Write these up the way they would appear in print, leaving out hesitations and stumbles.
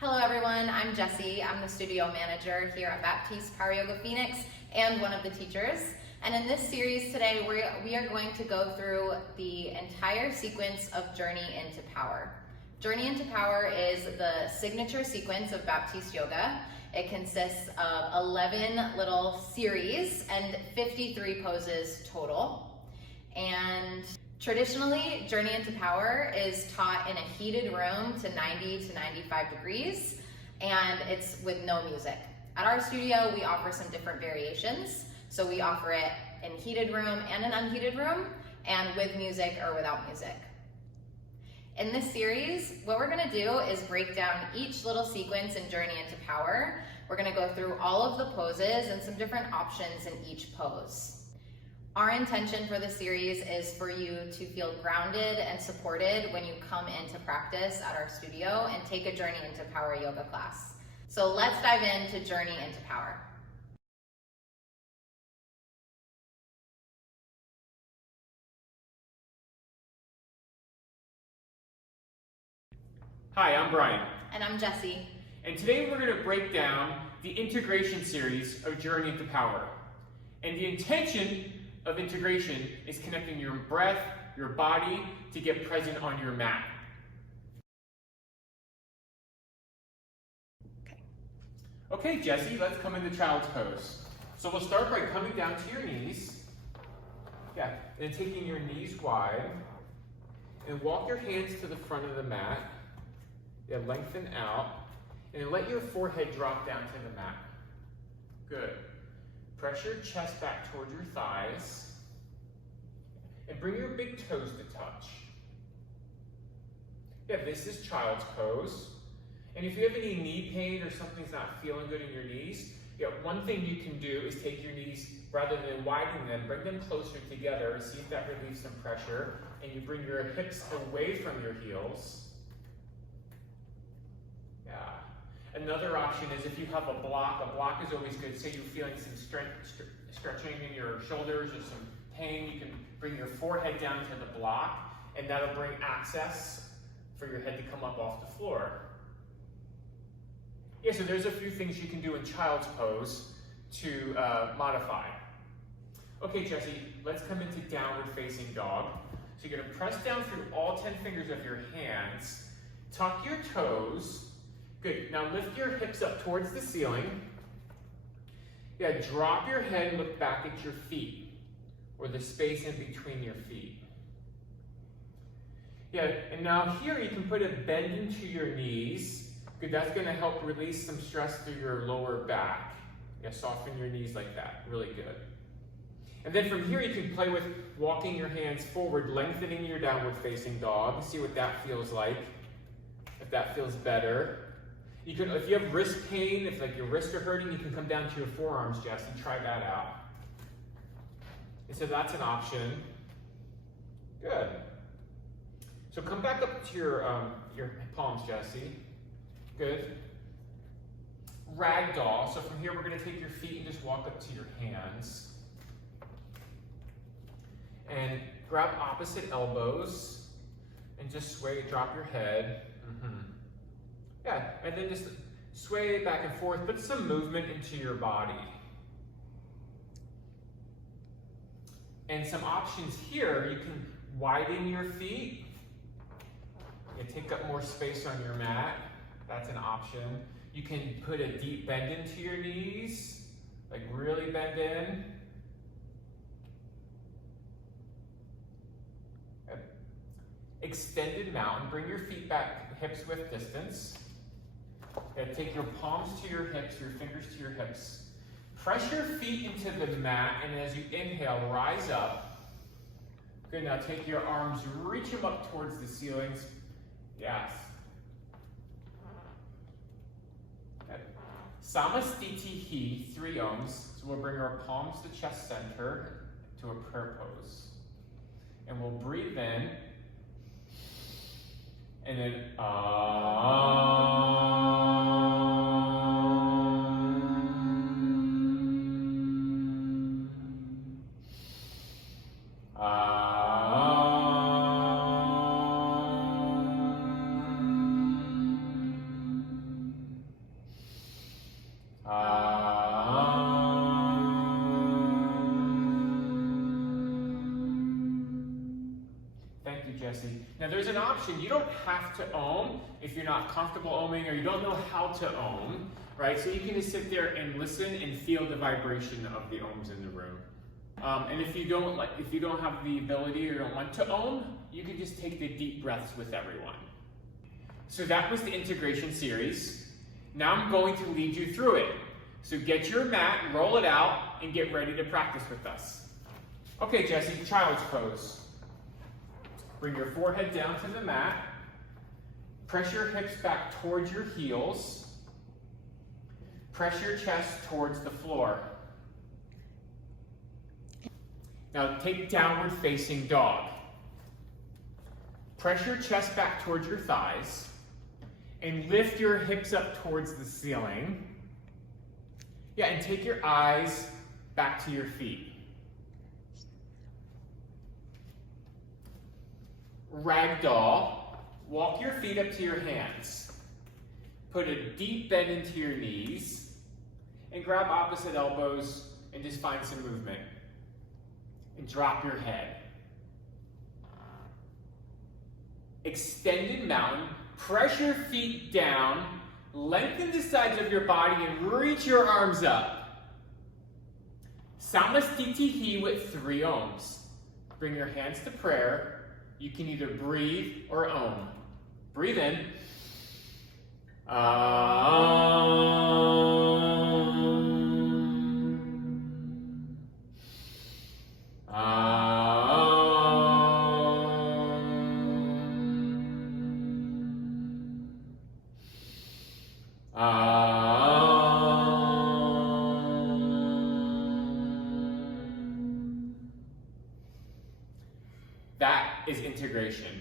Hello everyone, I'm Jessie. I'm the studio manager here at Baptiste Power Yoga Phoenix and one of the teachers. And in this series today, we are going to go through the entire sequence of Journey into Power. Journey into Power is the signature sequence of Baptiste Yoga. It consists of 11 little series and 53 poses total. And traditionally, Journey into Power is taught in a heated room to 90 to 95 degrees, and it's with no music. At our studio, we offer some different variations. So we offer it in heated room and an unheated room, and with music or without music. In this series, what we're gonna do is break down each little sequence in Journey into Power. We're gonna go through all of the poses and some different options in each pose. Our intention for the series is for you to feel grounded and supported when you come into practice at our studio and take a Journey into Power yoga class. So let's dive into Journey into Power. Hi, I'm Brian. And I'm Jessie. And today we're going to break down the integration series of Journey into Power. And the intention of integration is connecting your breath, your body, to get present on your mat. Okay, Jessie, let's come into Child's Pose. So we'll start by coming down to your knees. Yeah, and then taking your knees wide. And walk your hands to the front of the mat. Yeah, lengthen out, and then let your forehead drop down to the mat. Good. Press your chest back towards your thighs, and bring your big toes to touch. Yeah, this is Child's Pose. And if you have any knee pain or something's not feeling good in your knees, yeah, one thing you can do is take your knees, rather than widening them, bring them closer together and see if that relieves some pressure. And you bring your hips away from your heels. Yeah. Another option is if you have a block is always good. Say you're feeling some stretching in your shoulders or some pain, you can bring your forehead down to the block, and that'll bring access for your head to come up off the floor. Yeah, so there's a few things you can do in Child's Pose to modify. Okay, Jessie, let's come into Downward Facing Dog. So you're gonna press down through all 10 fingers of your hands, tuck your toes. Good, now lift your hips up towards the ceiling. Yeah, drop your head and look back at your feet, or the space in between your feet. Yeah, and now here you can put a bend into your knees. Good, that's gonna help release some stress through your lower back. Yeah, soften your knees like that, really good. And then from here you can play with walking your hands forward, lengthening your Downward Facing Dog. See what that feels like, if that feels better. You can, if you have wrist pain, if like your wrists are hurting, you can come down to your forearms, Jess, and try that out. And so that's an option. Good. So come back up to your palms, Jessie. Good. Ragdoll. So from here, we're going to take your feet and just walk up to your hands. And grab opposite elbows and just sway, drop your head. Yeah, and then just sway back and forth, put some movement into your body. And some options here, you can widen your feet. You can take up more space on your mat. That's an option. You can put a deep bend into your knees, like really bend in. Extended mountain, bring your feet back, hips width distance. And take your palms to your hips, your fingers to your hips. Press your feet into the mat, and as you inhale, rise up. Good, now take your arms, reach them up towards the ceilings. Yes. Good. Samastitihi, 3 ohms. So we'll bring our palms to chest center to a prayer pose. And we'll breathe in. And then, Now there's an option. You don't have to ohm if you're not comfortable ohming or you don't know how to ohm, right? So you can just sit there and listen and feel the vibration of the ohms in the room. And if you don't have the ability or don't want to ohm, you can just take the deep breaths with everyone. So that was the integration series. Now I'm going to lead you through it. So get your mat, roll it out, and get ready to practice with us. Okay, Jesse, child's pose. Bring your forehead down to the mat. Press your hips back towards your heels. Press your chest towards the floor. Now take downward facing dog. Press your chest back towards your thighs and lift your hips up towards the ceiling. Yeah, and take your eyes back to your feet. Ragdoll. Walk your feet up to your hands. Put a deep bend into your knees and grab opposite elbows and just find some movement. And drop your head. Extended mountain. Press your feet down. Lengthen the sides of your body and reach your arms up. Salutation with 3 ohms. Bring your hands to prayer. You can either breathe or ohm. Breathe in. That is integration.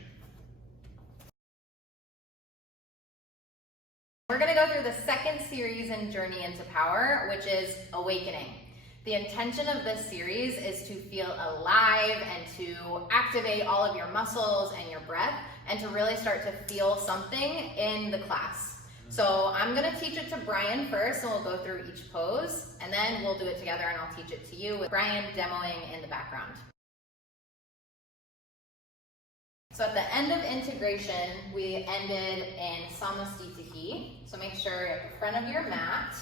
We're going to go through the second series in Journey into Power, which is Awakening. The intention of this series is to feel alive and to activate all of your muscles and your breath and to really start to feel something in the class. So I'm going to teach it to Brian first, and we'll go through each pose, and then we'll do it together and I'll teach it to you with Brian demoing in the background. So at the end of integration, we ended in Salutation A. So make sure you're at the front of your mat.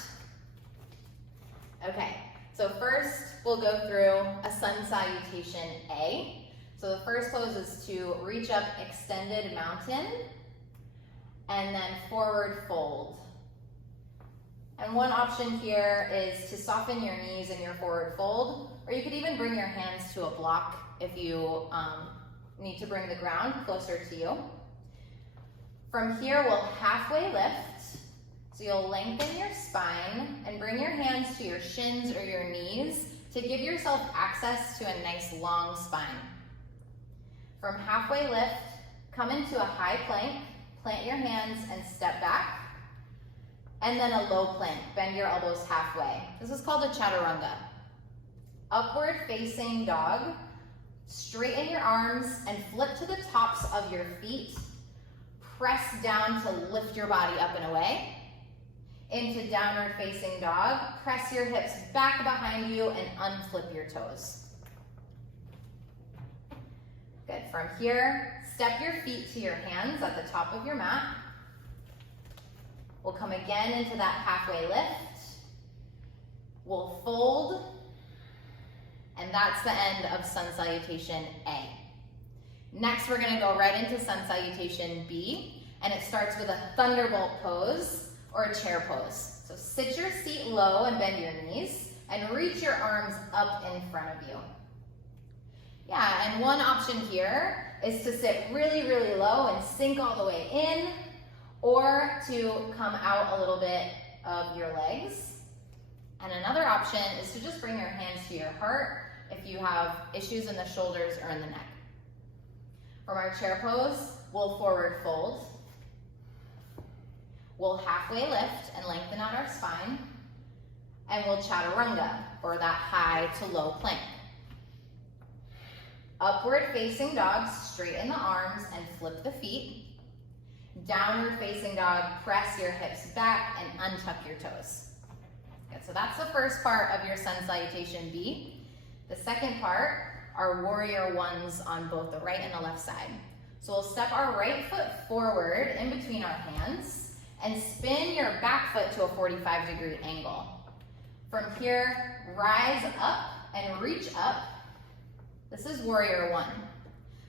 Okay, so first we'll go through a Sun Salutation A. So the first pose is to reach up, extended mountain, and then forward fold. And one option here is to soften your knees in your forward fold, or you could even bring your hands to a block if you need to bring the ground closer to you. From here, we'll halfway lift. So you'll lengthen your spine and bring your hands to your shins or your knees to give yourself access to a nice long spine. From halfway lift, come into a high plank, plant your hands and step back. And then a low plank, bend your elbows halfway. This is called a chaturanga. Upward facing dog. Straighten your arms and flip to the tops of your feet. Press down to lift your body up and away. Into downward facing dog. Press your hips back behind you and unflip your toes. Good. From here, step your feet to your hands at the top of your mat. We'll come again into that halfway lift. We'll fold. And that's the end of Sun Salutation A. Next, we're going to go right into Sun Salutation B, and it starts with a thunderbolt pose or a chair pose. So sit your seat low and bend your knees, and reach your arms up in front of you. Yeah, and one option here is to sit really, really low and sink all the way in, or to come out a little bit of your legs. And another option is to just bring your hands to your heart if you have issues in the shoulders or in the neck. From our chair pose, we'll forward fold. We'll halfway lift and lengthen out our spine. And we'll chaturanga, or that high to low plank. Upward facing dog, straighten the arms and flip the feet. Downward facing dog, press your hips back and untuck your toes. Good, so that's the first part of your Sun Salutation B. The second part are warrior ones on both the right and the left side. So we'll step our right foot forward in between our hands and spin your back foot to a 45-degree angle. From here, rise up and reach up. This is warrior one.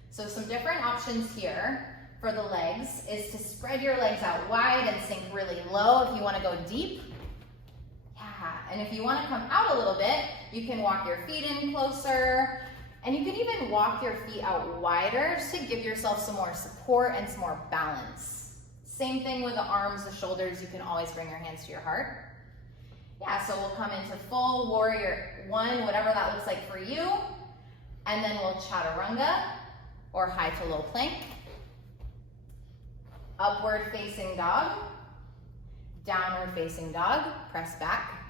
So some different options here for the legs is to spread your legs out wide and sink really low if you want to go deep. Yeah, and if you want to come out a little bit, you can walk your feet in closer, and you can even walk your feet out wider just to give yourself some more support and some more balance. Same thing with the arms, the shoulders, you can always bring your hands to your heart. Yeah, so we'll come into full warrior one, whatever that looks like for you, and then we'll chaturanga, or high to low plank. Upward facing dog, downward facing dog, press back,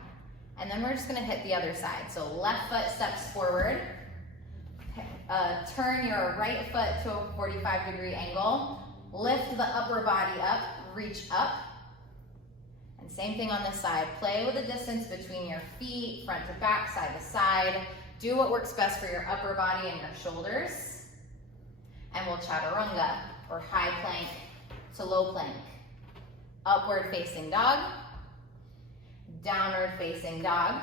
and then we're just gonna hit the other side. So left foot steps forward, turn your right foot to a 45-degree angle, lift the upper body up, reach up, and same thing on this side. Play with the distance between your feet, front to back, side to side. Do what works best for your upper body and your shoulders. And we'll chaturanga, or high plank to low plank. Upward facing dog, downward facing dog.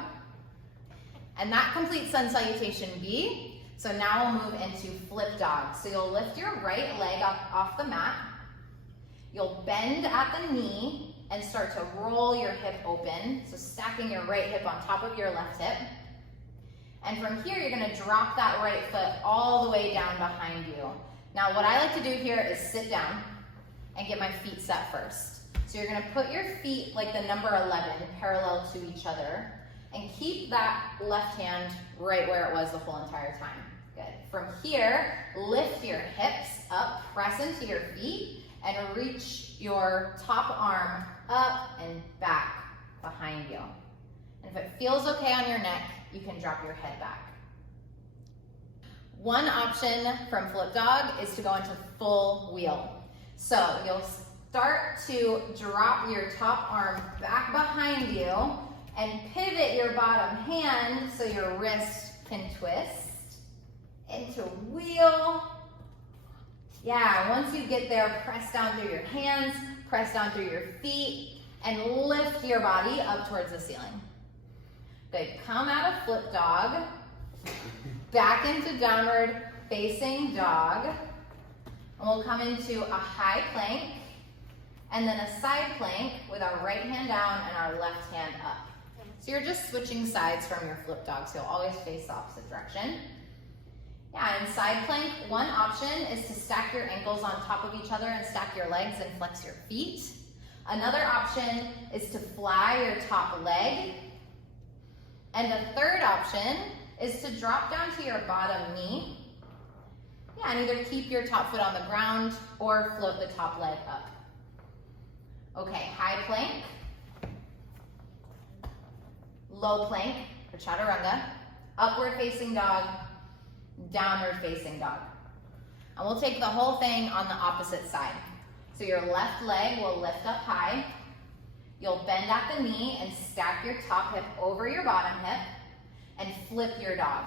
And that completes Sun Salutation B. So now we'll move into flip dog. So you'll lift your right leg up off the mat. You'll bend at the knee and start to roll your hip open. So stacking your right hip on top of your left hip. And from here, you're gonna drop that right foot all the way down behind you. Now, what I like to do here is sit down and get my feet set first. So you're gonna put your feet like the number 11 parallel to each other and keep that left hand right where it was the whole entire time. Good. From here, lift your hips up, press into your feet, and reach your top arm up and back behind you. And if it feels okay on your neck, you can drop your head back. One option from flip dog is to go into full wheel. So you'll start to drop your top arm back behind you and pivot your bottom hand so your wrist can twist into wheel. Yeah, once you get there, press down through your hands, press down through your feet, and lift your body up towards the ceiling. Good, come out of flip dog, back into downward facing dog, and we'll come into a high plank, and then a side plank with our right hand down and our left hand up. So you're just switching sides from your flip dog, so you'll always face the opposite direction. Yeah, in side plank, one option is to stack your ankles on top of each other and stack your legs and flex your feet. Another option is to fly your top leg. And the third option is to drop down to your bottom knee. Yeah, and either keep your top foot on the ground or float the top leg up. Okay, high plank, low plank for chaturanga, upward facing dog, downward facing dog. And we'll take the whole thing on the opposite side. So your left leg will lift up high. You'll bend at the knee and stack your top hip over your bottom hip and flip your dog.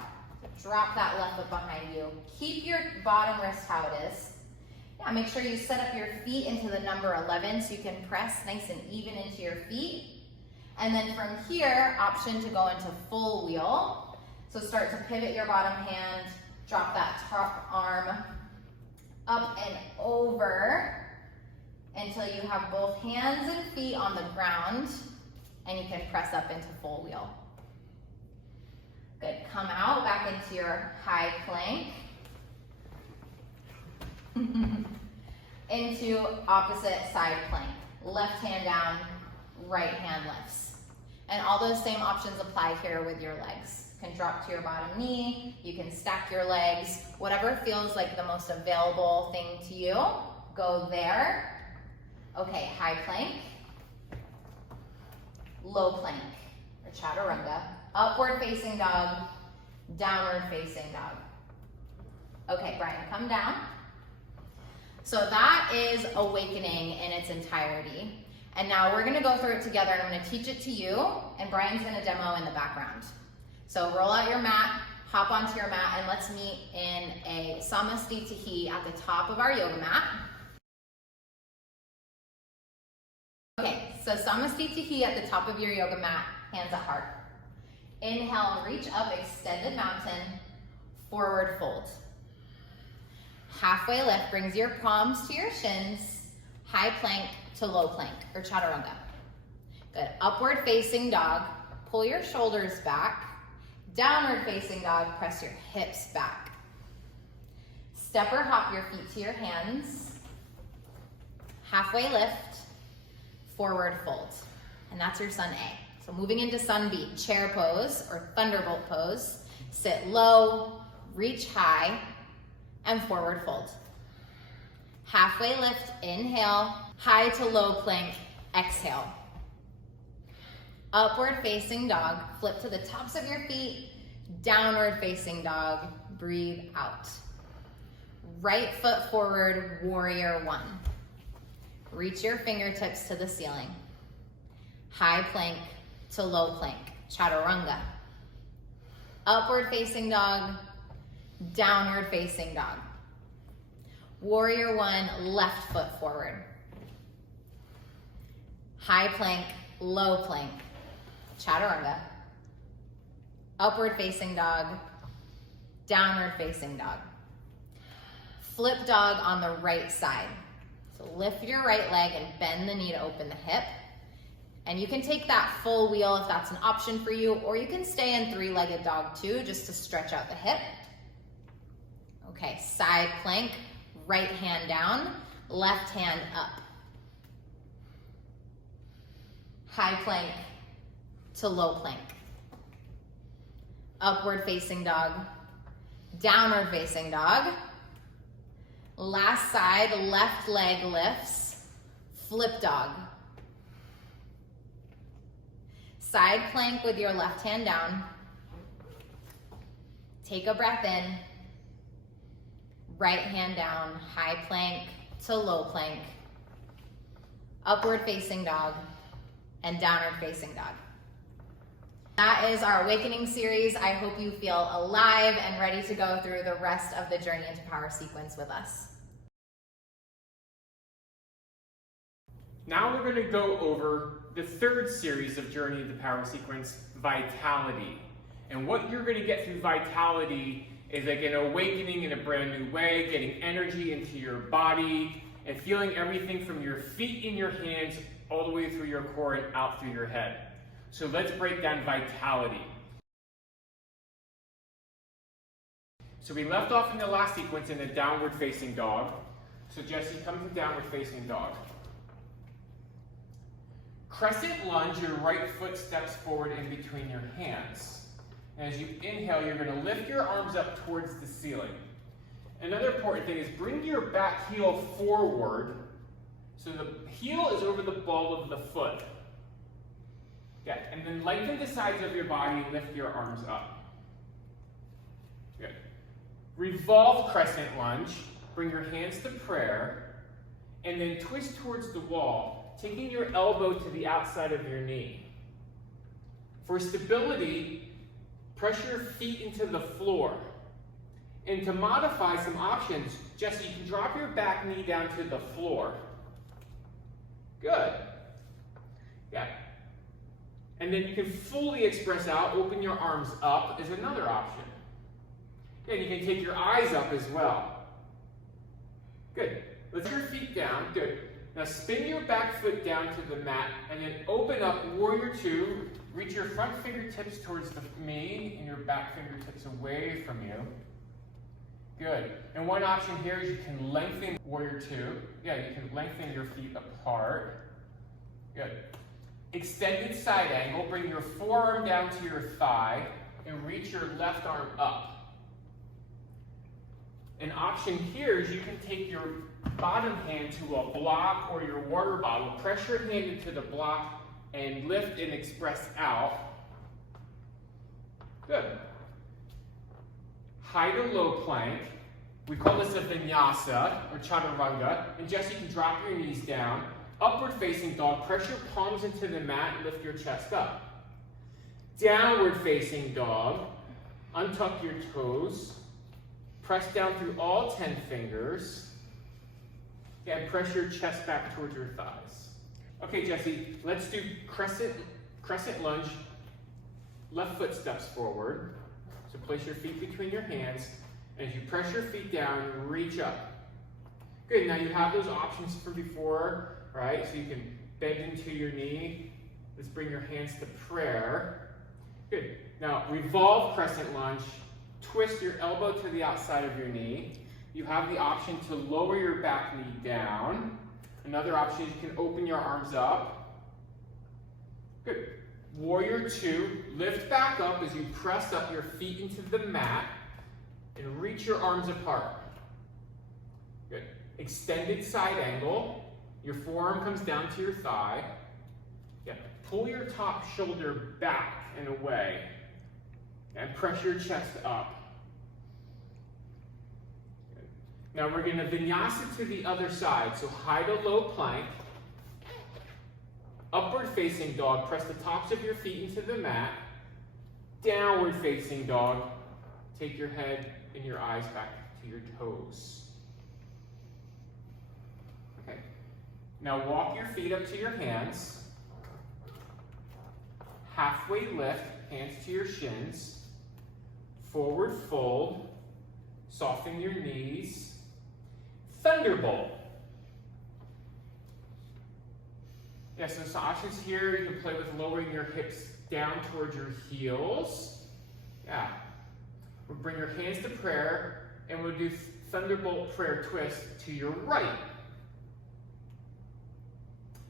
Drop that left foot behind you. Keep your bottom wrist how it is. Yeah, make sure you set up your feet into the number 11 so you can press nice and even into your feet. And then from here, option to go into full wheel. So start to pivot your bottom hand, drop that top arm up and over until you have both hands and feet on the ground, and you can press up into full wheel. Good, come out back into your high plank. Into opposite side plank. Left hand down, right hand lifts. And all those same options apply here with your legs. You can drop to your bottom knee, you can stack your legs, whatever feels like the most available thing to you, go there. Okay, high plank, low plank, or chaturanga, upward facing dog, downward facing dog. Okay, Brian, come down. So that is awakening in its entirety. And now we're gonna go through it together, and I'm gonna teach it to you, and Brian's gonna demo in the background. So roll out your mat, hop onto your mat and let's meet in a Salutation at the top of our yoga mat. Okay, so Salutation at the top of your yoga mat, hands at heart. Inhale, reach up, extended mountain, forward fold. Halfway lift brings your palms to your shins, high plank to low plank, or chaturanga. Good, upward facing dog, pull your shoulders back. Downward facing dog, press your hips back. Step or hop your feet to your hands. Halfway lift, forward fold. And that's your Sun A. So moving into Sun B, chair pose or thunderbolt pose. Sit low, reach high, and forward fold. Halfway lift, inhale, high to low plank, exhale. Upward facing dog, flip to the tops of your feet. Downward facing dog, breathe out. Right foot forward, warrior one. Reach your fingertips to the ceiling. High plank to low plank, chaturanga. Upward facing dog, downward facing dog. Warrior one, left foot forward. High plank, low plank, chaturanga. Upward facing dog, downward facing dog. Flip dog on the right side. So lift your right leg and bend the knee to open the hip. And you can take that full wheel if that's an option for you, or you can stay in three-legged dog too, just to stretch out the hip. Okay, side plank, right hand down, left hand up. High plank to low plank. Upward facing dog, downward facing dog. Last side, left leg lifts, flip dog. Side plank with your left hand down. Take a breath in. Right hand down, high plank to low plank. Upward facing dog and downward facing dog. That is our awakening series. I hope you feel alive and ready to go through the rest of the journey into power sequence with us. Now we're going to go over the third series of Journey into Power Sequence, Vitality. And what you're going to get through Vitality is like an awakening in a brand new way, getting energy into your body, and feeling everything from your feet in your hands all the way through your core and out through your head. So let's break down Vitality. So we left off in the last sequence in a downward facing dog. So Jesse, come to downward facing dog. Crescent Lunge, your right foot steps forward in between your hands. And as you inhale, you're going to lift your arms up towards the ceiling. Another important thing is bring your back heel forward so the heel is over the ball of the foot. Yeah, and then lengthen the sides of your body and lift your arms up. Good. Revolve Crescent Lunge. Bring your hands to prayer. And then twist towards the wall, taking your elbow to the outside of your knee. For stability, press your feet into the floor. And to modify some options, Jesse, you can drop your back knee down to the floor. Good. Yeah. And then you can fully express out, open your arms up is another option. And you can take your eyes up as well. Good. Lift your feet down. Good. Now spin your back foot down to the mat and then open up Warrior Two. Reach your front fingertips towards me and your back fingertips away from you. Good. And one option here is you can lengthen Warrior Two. Yeah, you can lengthen your feet apart. Good. Extended side angle. Bring your forearm down to your thigh and reach your left arm up. An option here is you can take your bottom hand to a block or your water bottle, press your hand into the block and lift and express out. Good. High to low plank. We call this a Vinyasa or Chaturanga. And Jesse, you can drop your knees down. Upward facing dog, press your palms into the mat and lift your chest up. Downward facing dog. Untuck your toes. Press down through all 10 fingers. And press your chest back towards your thighs. Okay, Jesse, let's do crescent lunge. Left foot steps forward. So place your feet between your hands. And as you press your feet down, reach up. Good, now you have those options from before, right? So you can bend into your knee. Let's bring your hands to prayer. Good. Now, revolve crescent lunge. Twist your elbow to the outside of your knee. You have the option to lower your back knee down. Another option is you can open your arms up. Good. Warrior 2. Lift back up as you press up your feet into the mat and reach your arms apart. Good. Extended side angle. Your forearm comes down to your thigh. Yeah. Pull your top shoulder back and away. And press your chest up. Good. Now we're going to vinyasa to the other side. So high to low plank. Upward facing dog. Press the tops of your feet into the mat. Downward facing dog. Take your head and your eyes back to your toes. Okay. Now walk your feet up to your hands. Halfway lift, hands to your shins. Forward fold. Soften your knees. Thunderbolt. Yeah, so some options here. You can play with lowering your hips down towards your heels. Yeah. We'll bring your hands to prayer, and we'll do Thunderbolt prayer twist to your right.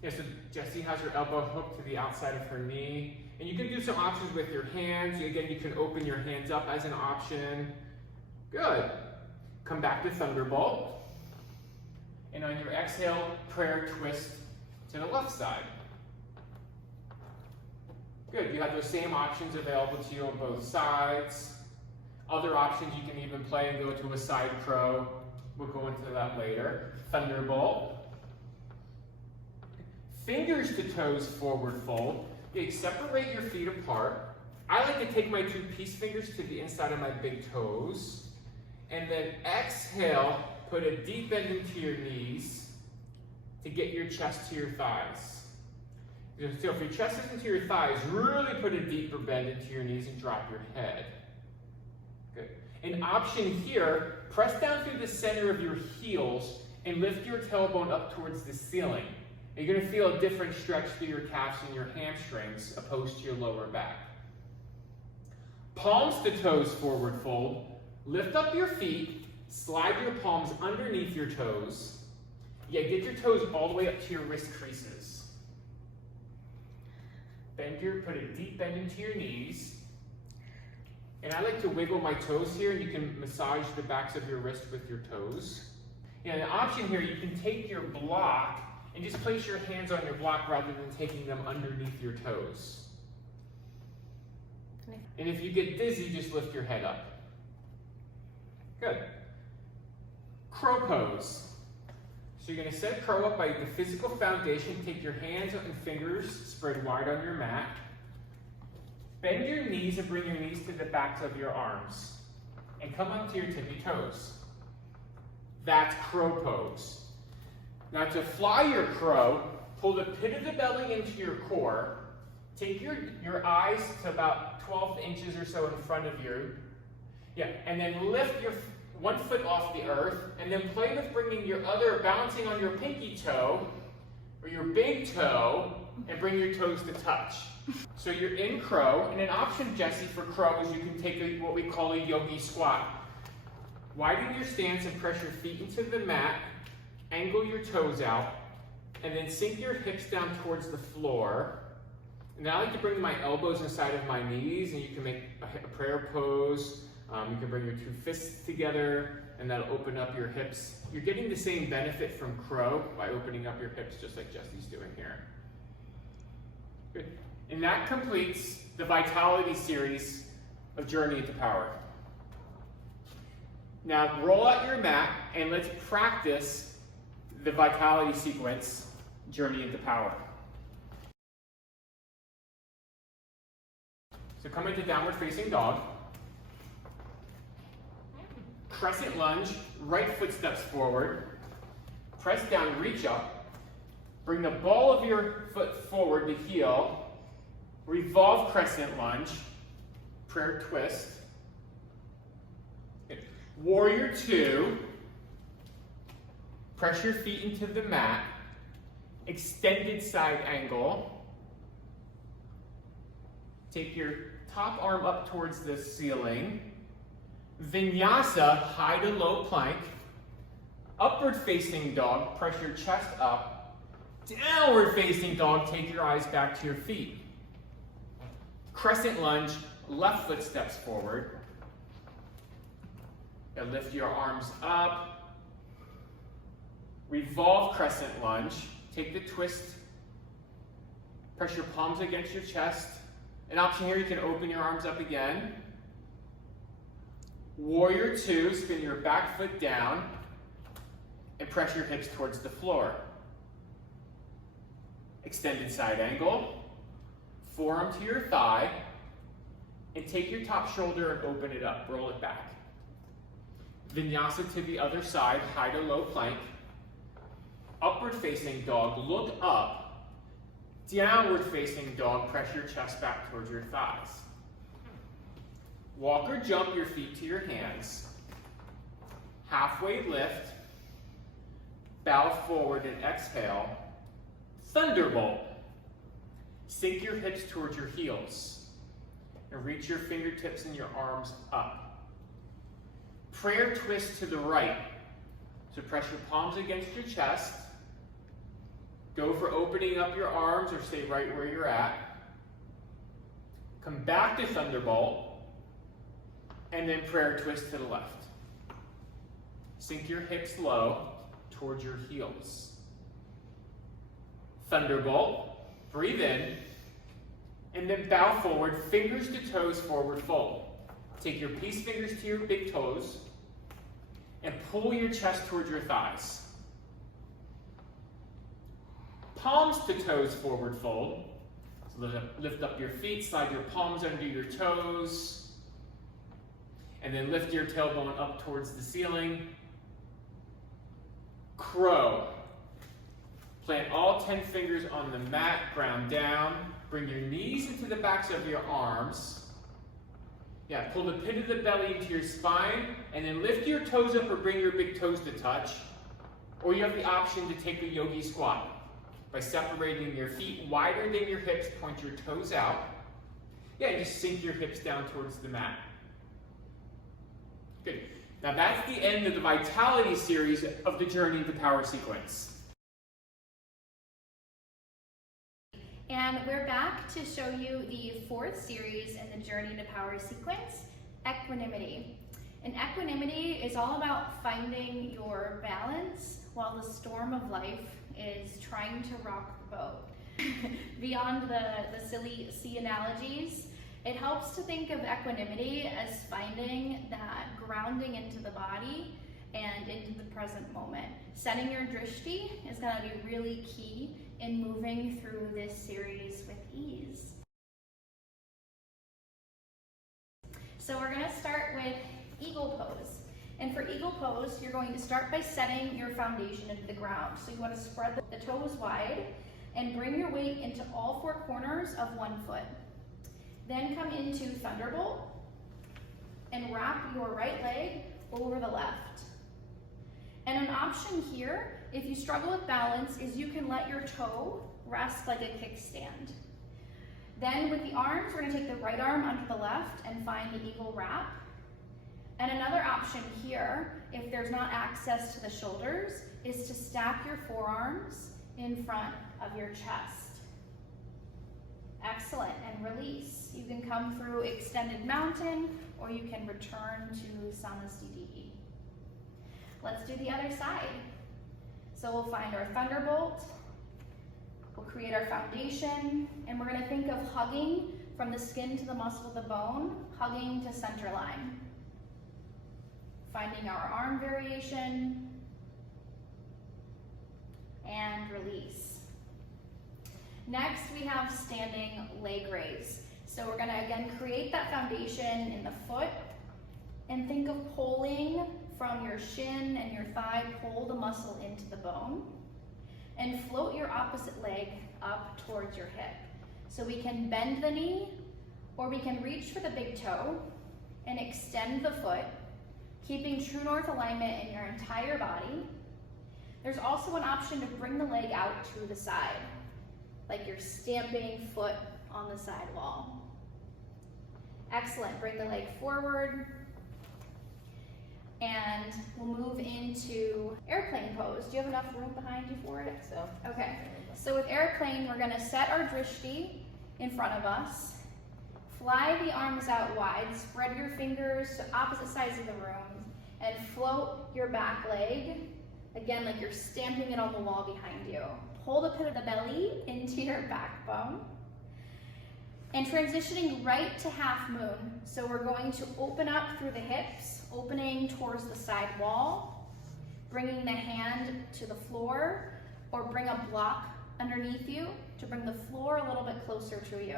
Yeah, so Jessie has her elbow hooked to the outside of her knee. And you can do some options with your hands. Again, you can open your hands up as an option. Good. Come back to Thunderbolt. And on your exhale, prayer twist to the left side. Good. You have those same options available to you on both sides. Other options you can even play and go to a side crow. We'll go into that later. Thunderbolt. Fingers to toes forward fold. Okay, separate your feet apart. I like to take my two peace fingers to the inside of my big toes. And then exhale, put a deep bend into your knees to get your chest to your thighs. So if your chest is into your thighs, really put a deeper bend into your knees and drop your head. Good. An option here, press down through the center of your heels and lift your tailbone up towards the ceiling. You're going to feel a different stretch through your calves and your hamstrings opposed to your lower back. Palms to toes forward fold. Lift up your feet. Slide your palms underneath your toes. Yeah, get your toes all the way up to your wrist creases. Put a deep bend into your knees. And I like to wiggle my toes here, and you can massage the backs of your wrist with your toes. Yeah, an option here, you can take your block and just place your hands on your block rather than taking them underneath your toes. And if you get dizzy, just lift your head up. Good. Crow pose. So you're going to set crow up by the physical foundation. Take your hands and fingers spread wide on your mat. Bend your knees and bring your knees to the backs of your arms. And come up to your tippy toes. That's crow pose. Now to fly your crow, pull the pit of the belly into your core. Take your eyes to about 12 inches or so in front of you. Yeah, and then lift your one foot off the earth, and then play with bringing your other, balancing on your pinky toe, or your big toe, and bring your toes to touch. So you're in crow, and an option, Jessie, for crow is you can take what we call a yogi squat. Widen your stance and press your feet into the mat, angle your toes out, and then sink your hips down towards the floor. And I like to bring my elbows inside of my knees, and you can make a prayer pose. You can bring your two fists together, and that'll open up your hips. You're getting the same benefit from crow by opening up your hips, just like Jessie's doing here. Good. And that completes the Vitality series of Journey into Power. Now roll out your mat, and let's practice the Vitality sequence, Journey into Power. So come into downward facing dog. Crescent lunge, right foot steps forward. Press down, reach up. Bring the ball of your foot forward, the heel. Revolve crescent lunge, prayer twist. Warrior two. Press your feet into the mat. Extended side angle. Take your top arm up towards the ceiling. Vinyasa, high to low plank. Upward facing dog, press your chest up. Downward facing dog, take your eyes back to your feet. Crescent lunge, left foot steps forward. And lift your arms up. Revolve crescent lunge. Take the twist. Press your palms against your chest. An option here, you can open your arms up again. Warrior two, spin your back foot down and press your hips towards the floor. Extended side angle. Forearm to your thigh. And take your top shoulder and open it up. Roll it back. Vinyasa to the other side, high to low plank. Upward facing dog, look up. Downward facing dog, press your chest back towards your thighs. Walk or jump your feet to your hands. Halfway lift. Bow forward and exhale. Thunderbolt. Sink your hips towards your heels. And reach your fingertips and your arms up. Prayer twist to the right. So press your palms against your chest. Go for opening up your arms or stay right where you're at. Come back to Thunderbolt. And then prayer twist to the left. Sink your hips low towards your heels. Thunderbolt. Breathe in. And then bow forward, fingers to toes, forward fold. Take your peace fingers to your big toes and pull your chest towards your thighs. Palms to toes, forward fold. So lift up your feet, slide your palms under your toes, and then lift your tailbone up towards the ceiling. Crow. Plant all 10 fingers on the mat, ground down. Bring your knees into the backs of your arms. Yeah, pull the pit of the belly into your spine, and then lift your toes up or bring your big toes to touch. Or you have the option to take a Yogi Squat by separating your feet wider than your hips, point your toes out. Yeah, and just sink your hips down towards the mat. Good. Now that's the end of the Vitality series of the Journey to Power sequence. And we're back to show you the fourth series in the Journey to Power sequence, equanimity. And equanimity is all about finding your balance while the storm of life is trying to rock the boat. Beyond the silly sea analogies, it helps to think of equanimity as finding that grounding into the body and into the present moment. Setting your drishti is going to be really key in moving through this series with ease. So we're going to start with Eagle Pose. And for Eagle Pose, you're going to start by setting your foundation into the ground. So you want to spread the toes wide and bring your weight into all four corners of one foot. Then come into Thunderbolt and wrap your right leg over the left. And an option here, if you struggle with balance, is you can let your toe rest like a kickstand. Then with the arms, we're going to take the right arm under the left and find the eagle wrap. And another option here, if there's not access to the shoulders, is to stack your forearms in front of your chest. Excellent, and release. You can come through extended mountain, or you can return to Samasthiti. Let's do the other side. So we'll find our Thunderbolt, we'll create our foundation, and we're going to think of hugging from the skin to the muscle of the bone, hugging to center line. Finding our arm variation, and release. Next, we have standing leg raise. So we're going to again create that foundation in the foot, And think of pulling from your shin and your thigh, pull the muscle into the bone. And float your opposite leg up towards your hip. So we can bend the knee, or we can reach for the big toe and extend the foot, keeping true north alignment in your entire body. There's also an option to bring the leg out to the side, like you're stamping foot on the side wall. Excellent, bring the leg forward. And we'll move into airplane pose. Do you have enough room behind you for it? So, Okay, so with airplane, we're gonna set our drishti in front of us. Fly the arms out wide, spread your fingers to opposite sides of the room, and float your back leg, again, like you're stamping it on the wall behind you. Pull the pit of the belly into your backbone. And transitioning right to half moon. So we're going to open up through the hips, opening towards the side wall, bringing the hand to the floor, or bring a block underneath you to bring the floor a little bit closer to you.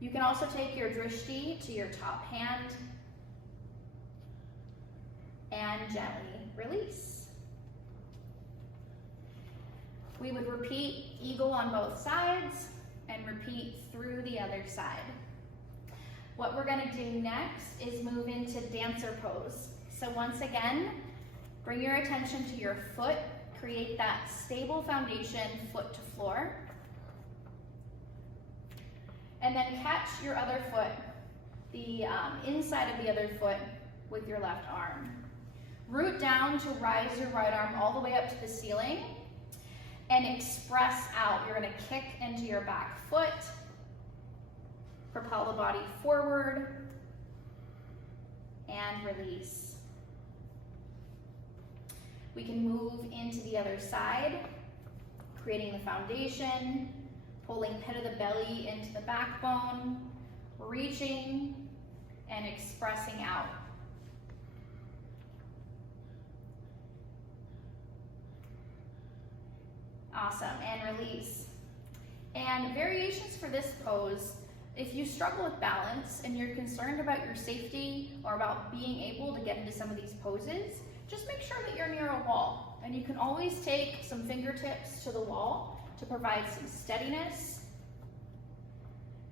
You can also take your drishti to your top hand and gently release. We would repeat eagle on both sides and repeat through the other side. What we're gonna do next is move into dancer pose. So once again, bring your attention to your foot, create that stable foundation, foot to floor. And then catch your other foot, the inside of the other foot with your left arm. Root down to rise your right arm all the way up to the ceiling and express out. You're gonna kick into your back foot, propel the body forward, and release. We can move into the other side, creating the foundation, pulling pit of the belly into the backbone, reaching and expressing out. Awesome, and release. And variations for this pose, if you struggle with balance and you're concerned about your safety or about being able to get into some of these poses, just make sure that you're near a wall. And you can always take some fingertips to the wall to provide some steadiness,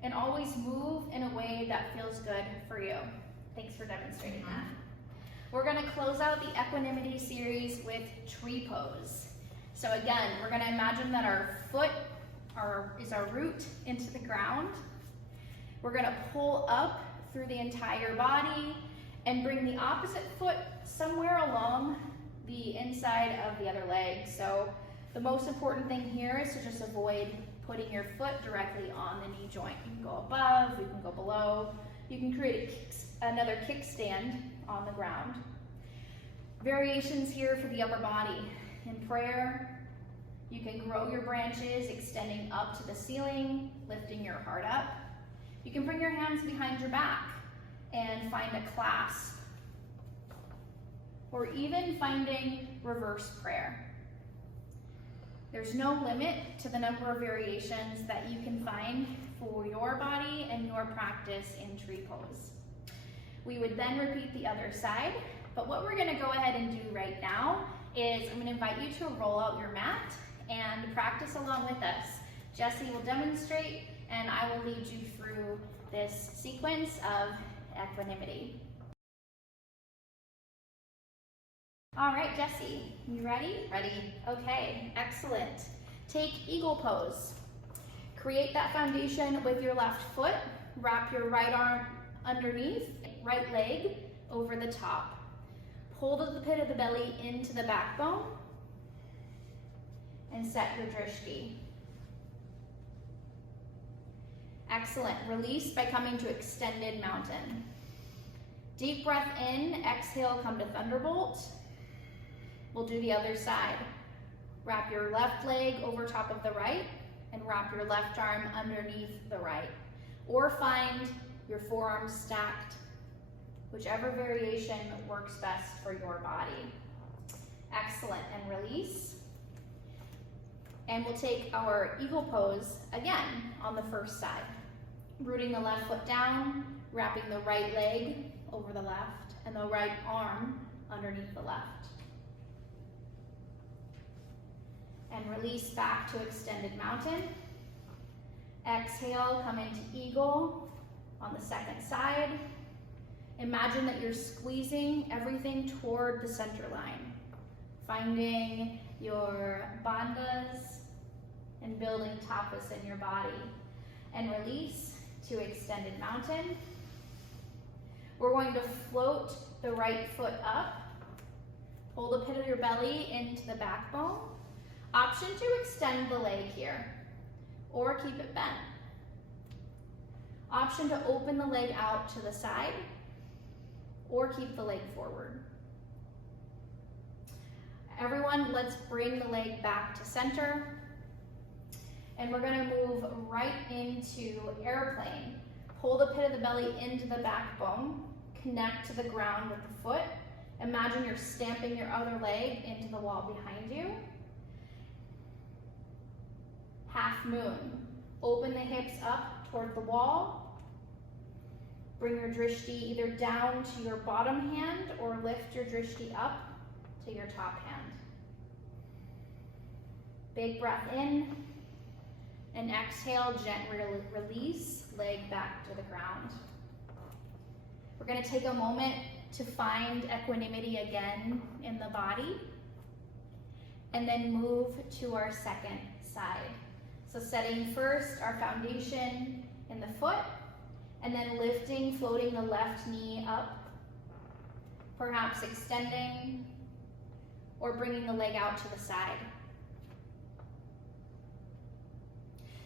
and always move in a way that feels good for you. Thanks for demonstrating that. We're gonna close out the equanimity series with tree pose. So again, we're gonna imagine that our foot is our root into the ground. We're gonna pull up through the entire body and bring the opposite foot somewhere along the inside of the other leg. So the most important thing here is to just avoid putting your foot directly on the knee joint. You can go above, you can go below. You can create another kickstand on the ground. Variations here for the upper body. In prayer, you can grow your branches, extending up to the ceiling, lifting your heart up. You can bring your hands behind your back and find a clasp, or even finding reverse prayer. There's no limit to the number of variations that you can find for your body and your practice in tree pose. We would then repeat the other side, but what we're gonna go ahead and do right now is I'm gonna invite you to roll out your mat and practice along with us. Jessie will demonstrate and I will lead you through this sequence of equanimity. All right, Jessie, you ready? ready. Okay, excellent. Take eagle pose. Create that foundation with your left foot. Wrap your right arm underneath, right leg over the top. Pull the pit of the belly into the backbone and set your drishti. Excellent. Release by coming to extended mountain. Deep breath in, exhale, come to thunderbolt. We'll do the other side. Wrap your left leg over top of the right and wrap your left arm underneath the right. Or find your forearms stacked, whichever variation works best for your body. Excellent, and release. And we'll take our eagle pose again on the first side. Rooting the left foot down, wrapping the right leg over the left and the right arm underneath the left. And release back to extended mountain. Exhale, come into eagle on the second side. Imagine that you're squeezing everything toward the center line, finding your bandhas and building tapas in your body. And release to extended mountain. We're going to float the right foot up. Pull the pit of your belly into the backbone. Option to extend the leg here, or keep it bent. Option to open the leg out to the side, or keep the leg forward. Everyone, let's bring the leg back to center. And we're gonna move right into airplane. Pull the pit of the belly into the backbone, connect to the ground with the foot. Imagine you're stamping your other leg into the wall behind you. Half moon. Open the hips up toward the wall. Bring your drishti either down to your bottom hand or lift your drishti up to your top hand. Big breath in. And exhale, gently release, leg back to the ground. We're going to take a moment to find equanimity again in the body, and then move to our second side. So setting first our foundation in the foot, and then lifting, floating the left knee up, perhaps extending, or bringing the leg out to the side.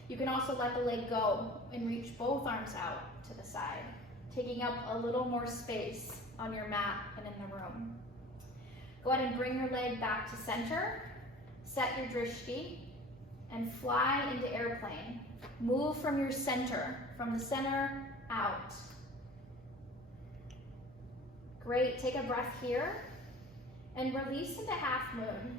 You can also let the leg go and reach both arms out to the side, taking up a little more space on your mat and in the room. Go ahead and bring your leg back to center, set your drishti, and fly into airplane. Move from your center, from the center out. Great, take a breath here, and release into half moon.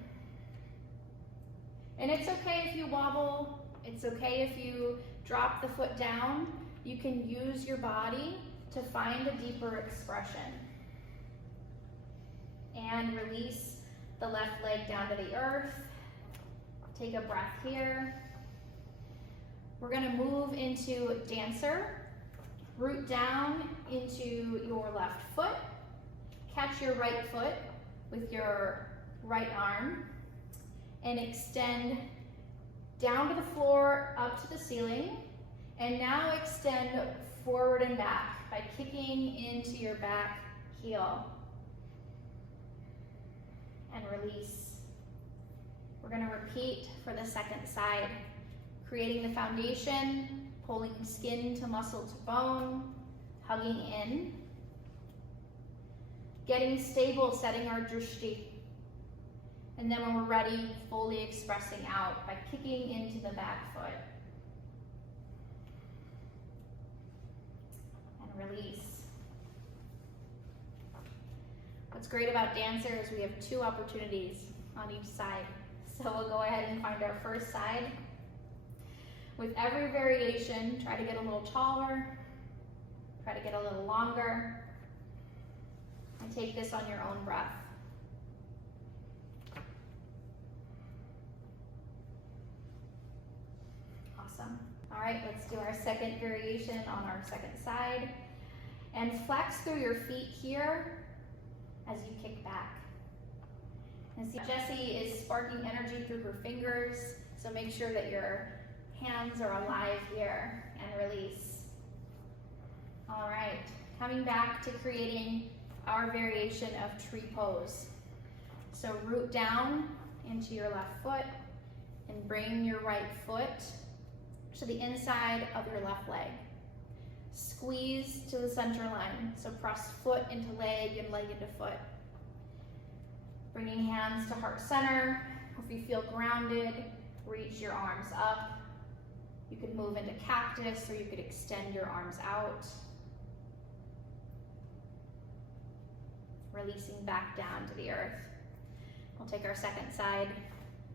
And it's okay if you wobble. It's okay if you drop the foot down. You can use your body to find a deeper expression. And release the left leg down to the earth. Take a breath here. We're gonna move into dancer. Root down into your left foot. Catch your right foot with your right arm and extend down to the floor, up to the ceiling, and now extend forward and back by kicking into your back heel. And release. We're going to repeat for the second side, creating the foundation, pulling skin to muscle to bone, hugging in, getting stable, setting our drishti. And then when we're ready, fully expressing out by kicking into the back foot. And release. What's great about dancer is we have two opportunities on each side. So we'll go ahead and find our first side. With every variation, try to get a little taller, try to get a little longer, and take this on your own breath. Awesome. All right, let's do our second variation on our second side. And flex through your feet here as you kick back. And see, Jessie is sparking energy through her fingers, so make sure that your hands are alive here, and release. All right, coming back to creating our variation of tree pose. So root down into your left foot and bring your right foot to the inside of your left leg. Squeeze to the center line, so press foot into leg and leg into foot. Bringing hands to heart center. If you feel grounded, reach your arms up. You could move into cactus, or you could extend your arms out. Releasing back down to the earth. We'll take our second side.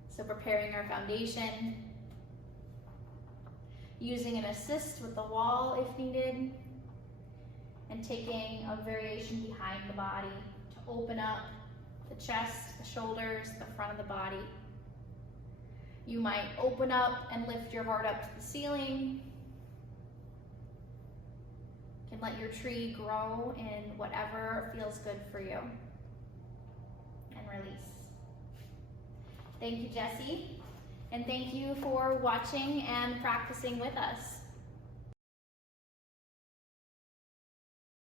So preparing our foundation. Using an assist with the wall if needed. and taking a variation behind the body to open up the chest, the shoulders, the front of the body. You might open up and lift your heart up to the ceiling. You can let your tree grow in whatever feels good for you. And release. Thank you, Jessie. And thank you for watching and practicing with us.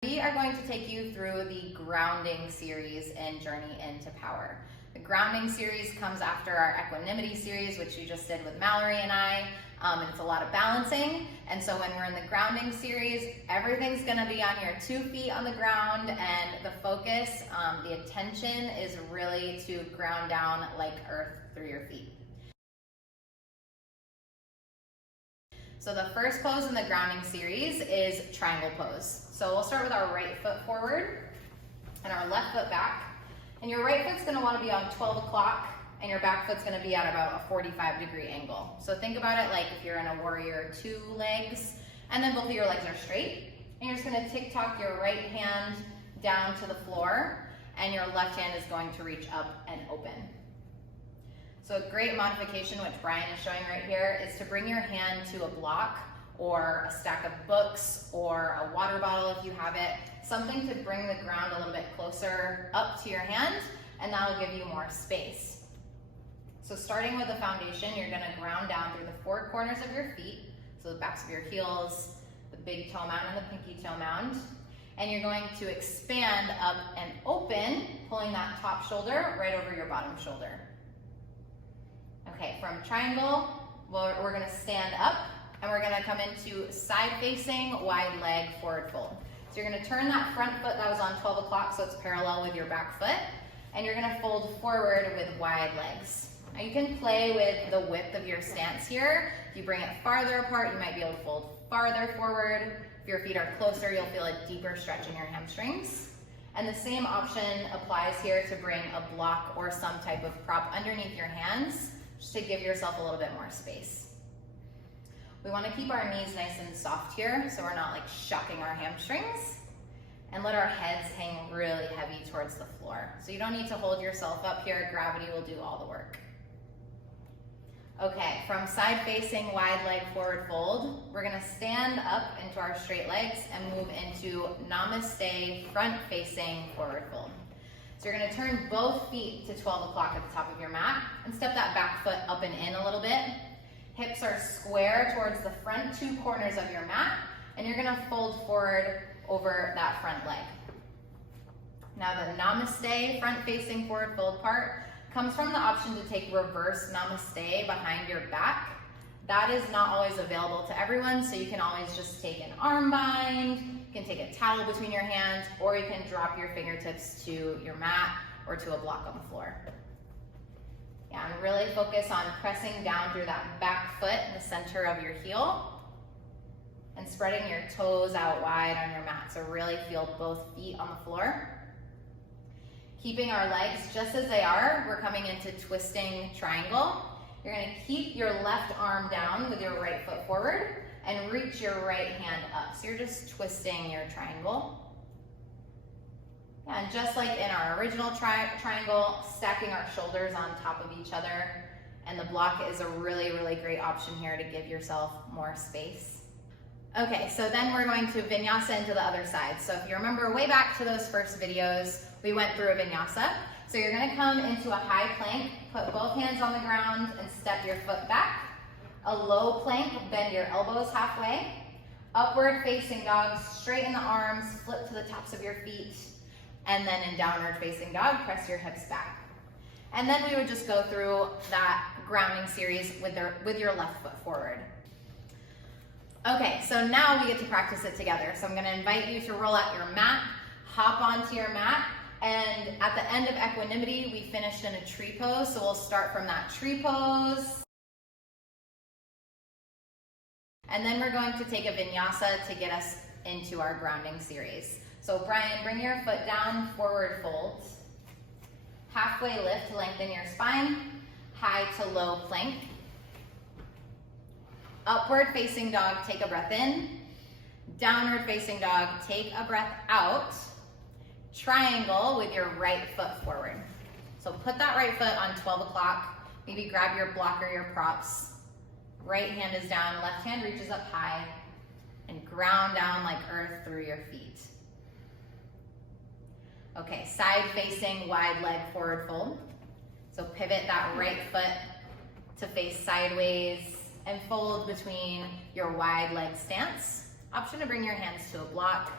We are going to take you through the grounding series in Journey into Power. The grounding series comes after our equanimity series, which you just did with Mallory and I, and it's a lot of balancing. And so when we're in the grounding series, everything's gonna be on your 2 feet on the ground, and the focus, the attention is really to ground down like earth through your feet. So the first pose in the grounding series is triangle pose. So we'll start with our right foot forward and our left foot back. And your right foot's gonna wanna be on 12 o'clock and your back foot's gonna be at about a 45-degree angle. So think about it like if you're in a warrior 2 legs, and then both of your legs are straight. And you're just gonna tick-tock your right hand down to the floor, and your left hand is going to reach up and open. So a great modification, which Brian is showing right here, is to bring your hand to a block or a stack of books or a water bottle if you have it, something to bring the ground a little bit closer up to your hand, and that'll give you more space. So starting with the foundation, you're gonna ground down through the 4 corners of your feet, so the backs of your heels, the big toe mound and the pinky toe mound, and you're going to expand up and open, pulling that top shoulder right over your bottom shoulder. Okay, from triangle, we're gonna stand up and we're gonna come into side facing, wide leg, forward fold. So you're gonna turn that front foot that was on 12 o'clock so it's parallel with your back foot, and you're gonna fold forward with wide legs. Now you can play with the width of your stance here. If you bring it farther apart, you might be able to fold farther forward. If your feet are closer, you'll feel a deeper stretch in your hamstrings. And the same option applies here to bring a block or some type of prop underneath your hands, just to give yourself a little bit more space. We want to keep our knees nice and soft here so we're not like shocking our hamstrings, and let our heads hang really heavy towards the floor. So you don't need to hold yourself up here, gravity will do all the work. Okay, from side facing wide leg forward fold, we're gonna stand up into our straight legs and move into namaste front facing forward fold. So you're gonna turn both feet to 12 o'clock at the top of your mat and step that back foot up and in a little bit. Hips are square towards the front 2 corners of your mat, and you're gonna fold forward over that front leg. Now the namaste front facing forward fold part comes from the option to take reverse namaste behind your back. That is not always available to everyone, so you can always just take an arm bind, you can take a towel between your hands, or you can drop your fingertips to your mat or to a block on the floor. Yeah, and really focus on pressing down through that back foot in the center of your heel and spreading your toes out wide on your mat. So really feel both feet on the floor. Keeping our legs just as they are, we're coming into twisting triangle. You're gonna keep your left arm down with your right foot forward and reach your right hand up. So you're just twisting your triangle. And just like in our original triangle, stacking our shoulders on top of each other. And the block is a really, really great option here to give yourself more space. Okay, so then we're going to Vinyasa into the other side. So if you remember way back to those first videos, we went through a Vinyasa. So you're gonna come into a high plank, put both hands on the ground and step your foot back. A low plank, bend your elbows halfway. Upward facing dog, straighten the arms, flip to the tops of your feet. And then in downward facing dog, press your hips back. And then we would just go through that grounding series with your left foot forward. Okay, so now we get to practice it together. So I'm gonna invite you to roll out your mat, hop onto your mat, and at the end of equanimity, we finished in a tree pose. So we'll start from that tree pose. And then we're going to take a Vinyasa to get us into our grounding series. So Brian, bring your foot down, forward fold. Halfway lift, lengthen your spine. High to low plank. Upward facing dog, take a breath in. Downward facing dog, take a breath out. Triangle with your right foot forward. So put that right foot on 12 o'clock. Maybe grab your blocker, your props. Right hand is down, left hand reaches up high, and ground down like earth through your feet. Okay, side facing wide leg forward fold. So pivot that right foot to face sideways and fold between your wide leg stance. Option to bring your hands to a block.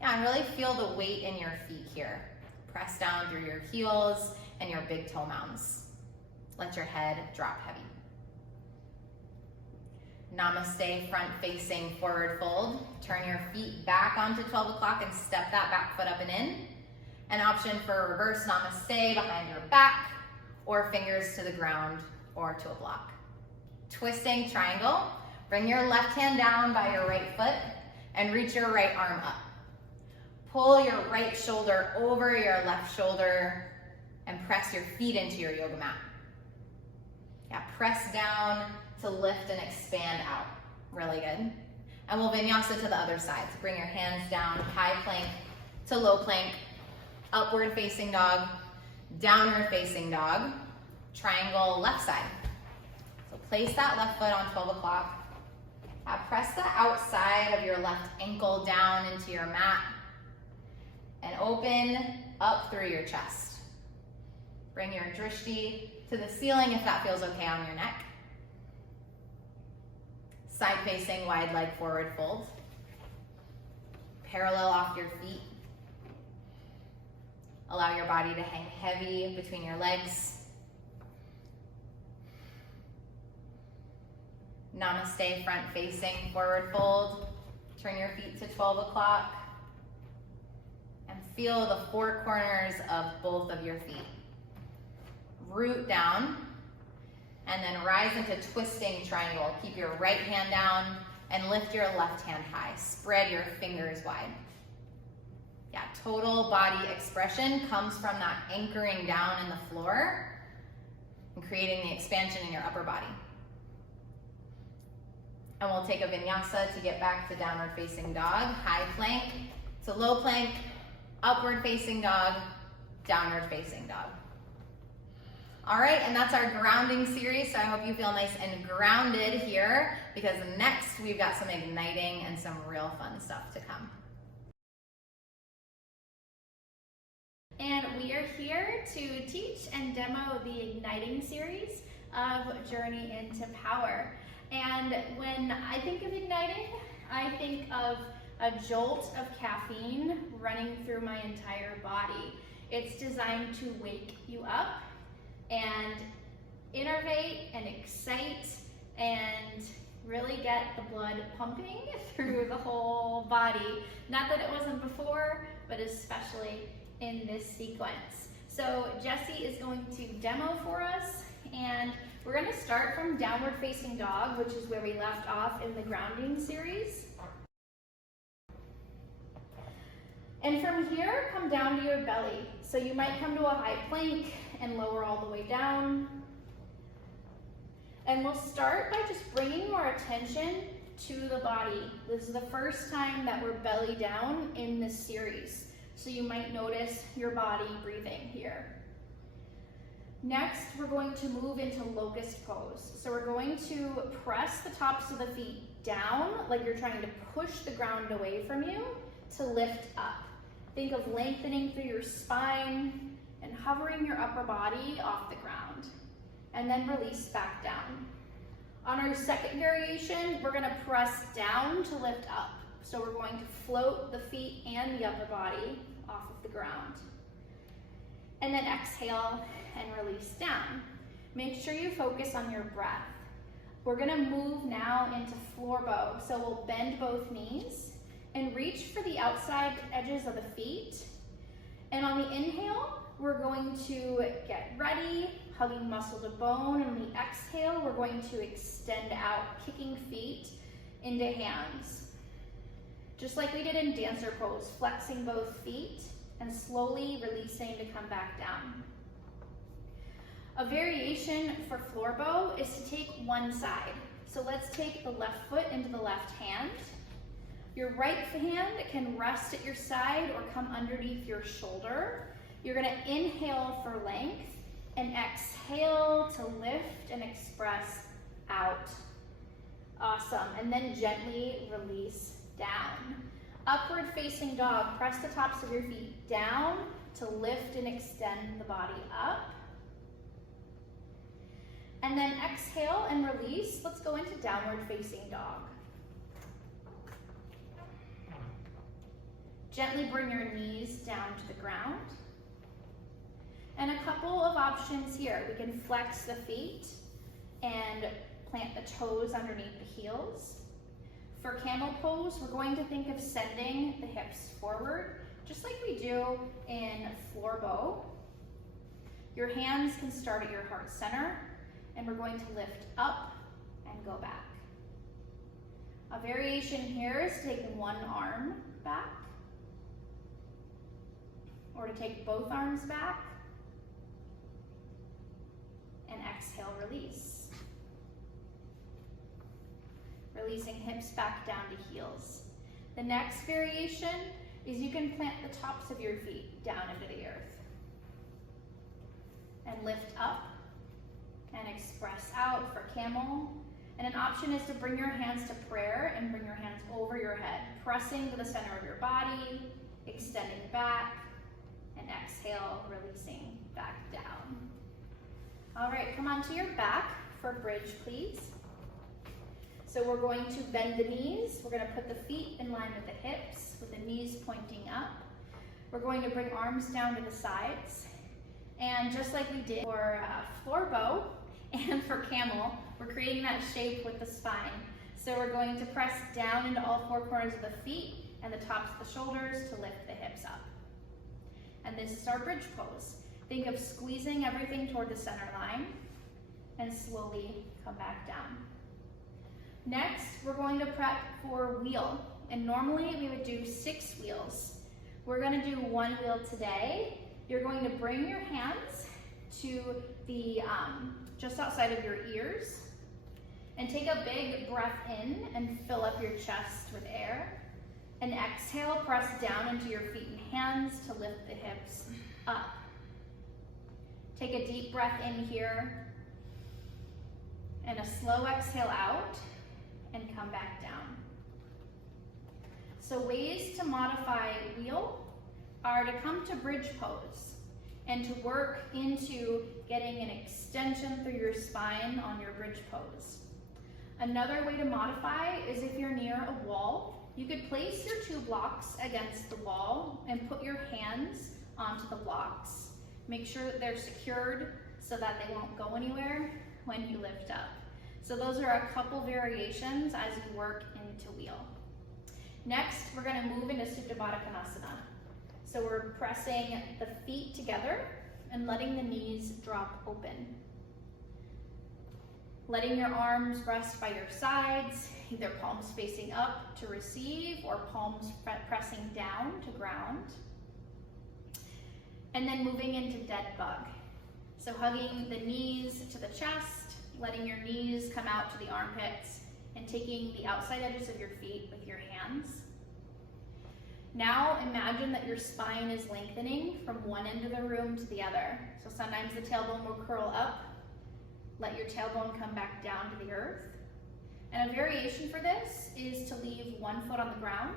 Yeah, and really feel the weight in your feet here. Press down through your heels and your big toe mounds. Let your head drop heavy. Namaste, front facing forward fold. Turn your feet back onto 12 o'clock and step that back foot up and in. An option for reverse namaste behind your back, or fingers to the ground or to a block. Twisting triangle. Bring your left hand down by your right foot and reach your right arm up. Pull your right shoulder over your left shoulder and press your feet into your yoga mat. Yeah, press down to lift and expand out. Really good. And we'll vinyasa to the other side. So bring your hands down, high plank to low plank, upward facing dog, downward facing dog, triangle left side. So place that left foot on 12 o'clock. Press the outside of your left ankle down into your mat and open up through your chest. Bring your drishti to the ceiling if that feels okay on your neck. Side facing wide leg forward fold. Parallel off your feet. Allow your body to hang heavy between your legs. Namaste, front facing forward fold. Turn your feet to 12 o'clock. And feel the four corners of both of your feet. Root down. And then rise into twisting triangle. Keep your right hand down and lift your left hand high. Spread your fingers wide. Yeah, total body expression comes from that anchoring down in the floor and creating the expansion in your upper body. And we'll take a vinyasa to get back to downward facing dog. High plank to low plank, upward facing dog, downward facing dog. All right, and that's our grounding series, so I hope you feel nice and grounded here, because next we've got some igniting and some real fun stuff to come. And we are here to teach and demo the igniting series of Journey into Power. And when I think of igniting, I think of a jolt of caffeine running through my entire body. It's designed to wake you up and innervate and excite and really get the blood pumping through the whole body. Not that it wasn't before, but especially in this sequence. So Jessie is going to demo for us, and we're going to start from downward facing dog, which is where we left off in the grounding series. And from here, come down to your belly. So you might come to a high plank and lower all the way down. And we'll start by just bringing more attention to the body. This is the first time that we're belly down in this series. So you might notice your body breathing here. Next, we're going to move into Locust Pose. So we're going to press the tops of the feet down, like you're trying to push the ground away from you, to lift up. Think of lengthening through your spine and hovering your upper body off the ground. And then release back down. On our second variation, we're gonna press down to lift up. So we're going to float the feet and the upper body off of the ground. And then exhale and release down. Make sure you focus on your breath. We're gonna move now into floor bow. So we'll bend both knees and reach for the outside edges of the feet. And on the inhale, we're going to get ready, hugging muscle to bone. And on the exhale, we're going to extend out, kicking feet into hands. Just like we did in dancer pose, flexing both feet and slowly releasing to come back down. A variation for floor bow is to take one side. So let's take the left foot into the left hand. Your right hand can rest at your side or come underneath your shoulder. You're gonna inhale for length and exhale to lift and express out. Awesome, and then gently release down. Upward facing dog, press the tops of your feet down to lift and extend the body up. And then exhale and release. Let's go into downward facing dog. Gently bring your knees down to the ground. And a couple of options here. We can flex the feet and plant the toes underneath the heels. For Camel Pose, we're going to think of sending the hips forward, just like we do in floor bow. Your hands can start at your heart center, and we're going to lift up and go back. A variation here is to take one arm back, or to take both arms back, and exhale, release. Releasing hips back down to heels. The next variation is you can plant the tops of your feet down into the earth. And lift up and express out for camel. And an option is to bring your hands to prayer and bring your hands over your head, pressing to the center of your body, extending back, and exhale, releasing back down. All right, come onto your back for bridge, please. So we're going to bend the knees. We're going to put the feet in line with the hips, with the knees pointing up. We're going to bring arms down to the sides. And just like we did for floor bow and for camel, we're creating that shape with the spine. So we're going to press down into all four corners of the feet and the tops of the shoulders to lift the hips up. And this is our bridge pose. Think of squeezing everything toward the center line and slowly come back down. Next, we're going to prep for wheel. And normally we would do 6 wheels. We're going to do 1 wheel today. You're going to bring your hands to the just outside of your ears and take a big breath in and fill up your chest with air. And exhale, press down into your feet and hands to lift the hips up. Take a deep breath in here and a slow exhale out and come back down. So ways to modify wheel are to come to bridge pose and to work into getting an extension through your spine on your bridge pose. Another way to modify is if you're near a wall, you could place your 2 blocks against the wall and put your hands onto the blocks. Make sure that they're secured so that they won't go anywhere when you lift up. So those are a couple variations as you work into wheel. Next, we're going to move into Superbadakanasana. So we're pressing the feet together and letting the knees drop open. Letting your arms rest by your sides, either palms facing up to receive or palms pressing down to ground. And then moving into dead bug. So hugging the knees to the chest, letting your knees come out to the armpits, and taking the outside edges of your feet with your hands. Now imagine that your spine is lengthening from one end of the room to the other. So sometimes the tailbone will curl up. Let your tailbone come back down to the earth. And a variation for this is to leave one foot on the ground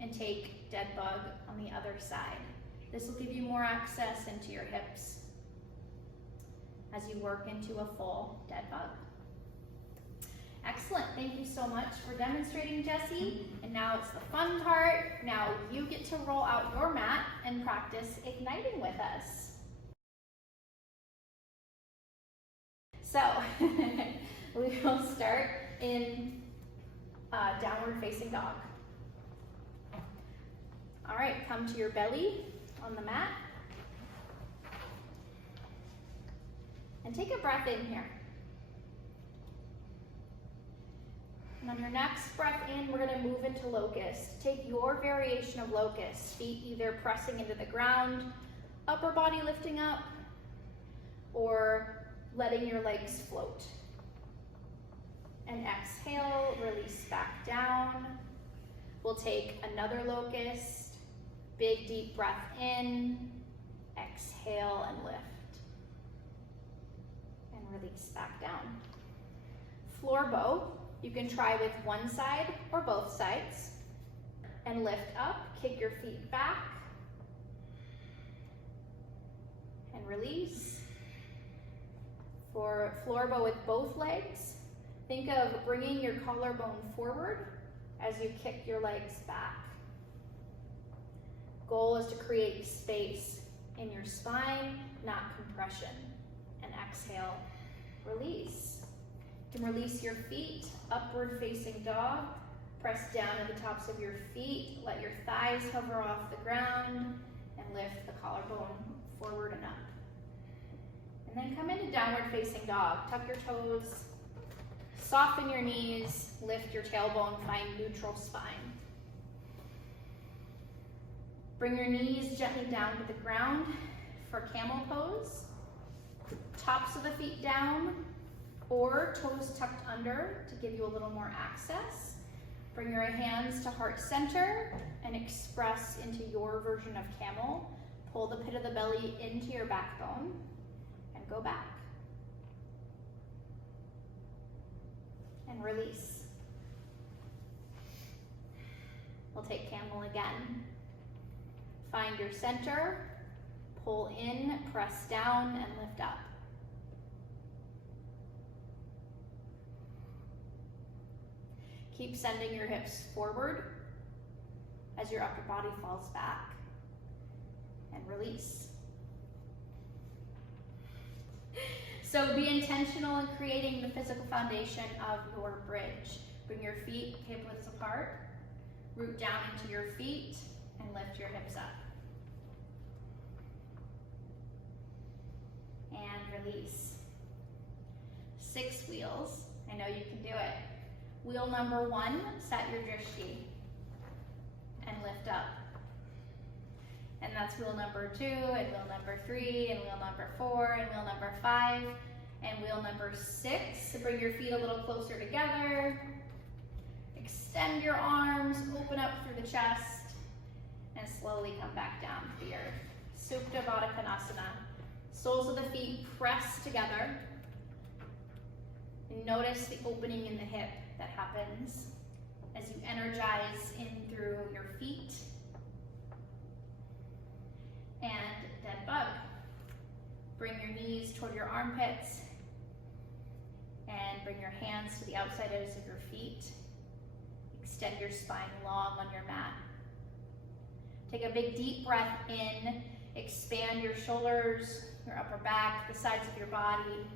and take dead bug on the other side. This will give you more access into your hips as you work into a full dead bug. Excellent, thank you so much for demonstrating, Jessie. And now it's the fun part. Now you get to roll out your mat and practice igniting with us. So, we will start in downward facing dog. All right, come to your belly on the mat. And take a breath in here. And on your next breath in, we're gonna move into locust. Take your variation of locust, feet either pressing into the ground, upper body lifting up, or letting your legs float. And exhale, release back down. We'll take another locust, big deep breath in, exhale and lift. And release back down. Floor bow, you can try with one side or both sides. And lift up, kick your feet back. And release. For floor bow with both legs, think of bringing your collarbone forward as you kick your legs back. Goal is to create space in your spine, not compression. And exhale, release. You can release your feet, upward facing dog. Press down at the tops of your feet, let your thighs hover off the ground, and lift the collarbone forward and up. And then come into downward facing dog. Tuck your toes, soften your knees, lift your tailbone, find neutral spine. Bring your knees gently down to the ground for Camel Pose. Tops of the feet down or toes tucked under to give you a little more access. Bring your hands to heart center and express into your version of camel. Pull the pit of the belly into your backbone and go back. And release. We'll take camel again. Find your center, pull in, press down, and lift up. Keep sending your hips forward as your upper body falls back. And release. So be intentional in creating the physical foundation of your bridge. Bring your feet hip widths apart, root down into your feet, and lift your hips up. And release. 6 wheels. I know you can do it. Wheel number 1, set your drishti and lift up. And that's wheel number 2, and wheel number 3, and wheel number 4, and wheel number 5, and wheel number 6. So bring your feet a little closer together. Extend your arms, open up through the chest, and slowly come back down to the earth. Superbadakanasana. Soles of the feet press together. And notice the opening in the hip that happens as you energize in through your feet. And dead bug. Bring your knees toward your armpits and bring your hands to the outside edges of your feet. Extend your spine long on your mat. Take a big deep breath in. Expand your shoulders, your upper back, the sides of your body.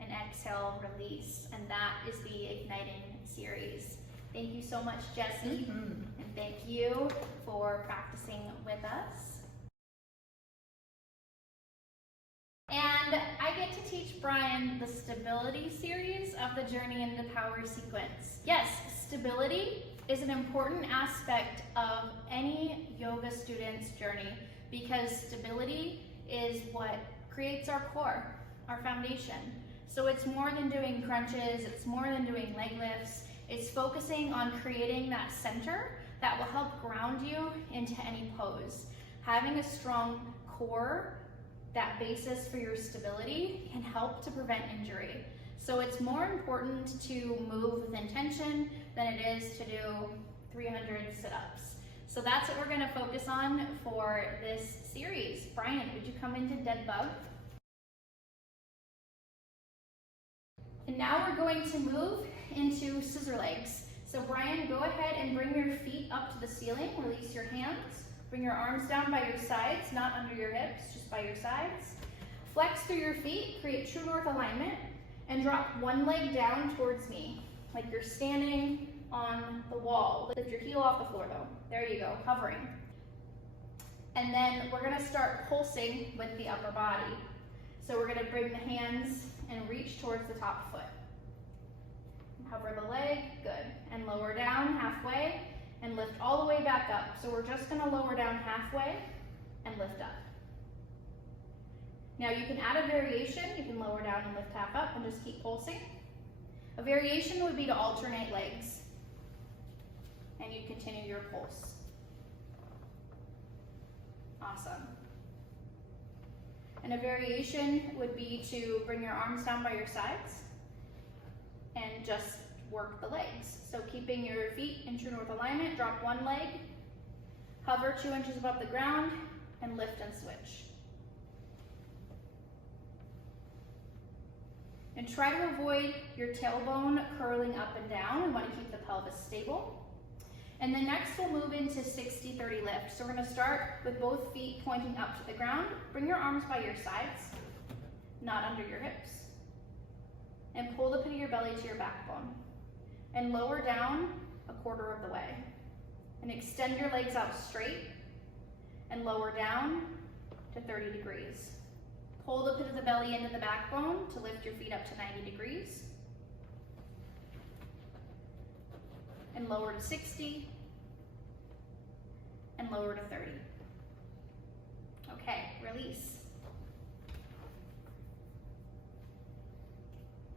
And exhale, release. And that is the Igniting series. Thank you so much, Jessie. And thank you for practicing with us. And I get to teach Brian the stability series of the Journey into Power sequence. Yes, stability is an important aspect of any yoga student's journey because stability is what creates our core, our foundation. So it's more than doing crunches, it's more than doing leg lifts, it's focusing on creating that center that will help ground you into any pose. Having a strong core, that basis for your stability, can help to prevent injury. So it's more important to move with intention than it is to do 300 sit-ups. So that's what we're gonna focus on for this series. Brian, would you come into dead bug? And now we're going to move into scissor legs. So Brian, go ahead and bring your feet up to the ceiling, release your hands. Bring your arms down by your sides, not under your hips, just by your sides. Flex through your feet, create true north alignment, and drop one leg down towards me, like you're standing on the wall. Lift your heel off the floor though. There you go, hovering. And then we're gonna start pulsing with the upper body. So we're gonna bring the hands and reach towards the top foot. Hover the leg, good. And lower down halfway, and lift all the way back up. So we're just gonna lower down halfway and lift up. Now you can add a variation. You can lower down and lift half up and just keep pulsing. A variation would be to alternate legs. and you continue your pulse. Awesome. And a variation would be to bring your arms down by your sides and just work the legs. So keeping your feet in true north alignment, drop one leg, hover 2 inches above the ground, and lift and switch. And try to avoid your tailbone curling up and down. We want to keep the pelvis stable. And then next we'll move into 60-30 lift. So we're going to start with both feet pointing up to the ground. Bring your arms by your sides, not under your hips. And pull the pit of your belly to your backbone. And lower down 1/4 of the way. And extend your legs out straight and lower down to 30 degrees. Pull the pit of the belly into the backbone to lift your feet up to 90 degrees. And lower to 60. And lower to 30. Okay, release.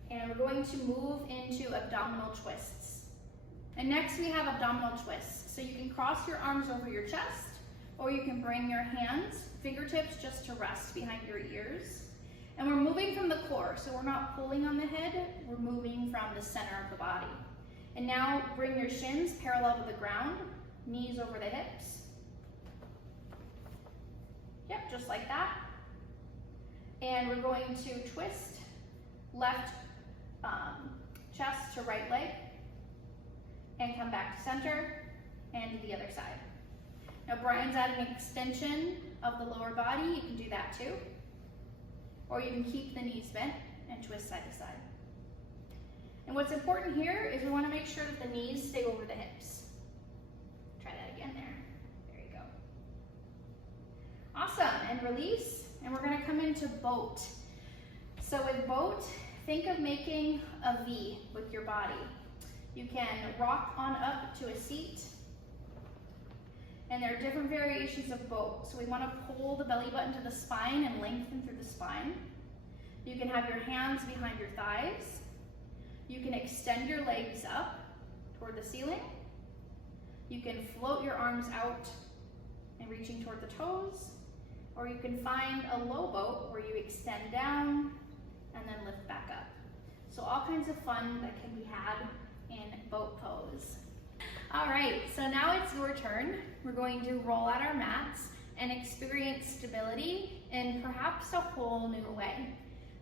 And we're going to move into abdominal twists. And next we have abdominal twists. So you can cross your arms over your chest, or you can bring your hands, fingertips, just to rest behind your ears. And we're moving from the core, so we're not pulling on the head, we're moving from the center of the body. And now bring your shins parallel to the ground, knees over the hips. Yep, just like that. And we're going to twist left chest to right leg, and come back to center, and to the other side. Now Brian's adding extension of the lower body, you can do that too. Or you can keep the knees bent and twist side to side. And what's important here is we want to make sure that the knees stay over the hips. Try that again there. There you go. Awesome, and release. And we're going to come into boat. So with boat, think of making a V with your body. You can rock on up to a seat. And there are different variations of boat. So we want to pull the belly button to the spine and lengthen through the spine. You can have your hands behind your thighs. You can extend your legs up toward the ceiling. You can float your arms out and reaching toward the toes. Or you can find a low boat where you extend down and then lift back up. So all kinds of fun that can be had in boat pose. All right, so now it's your turn. We're going to roll out our mats and experience stability in perhaps a whole new way.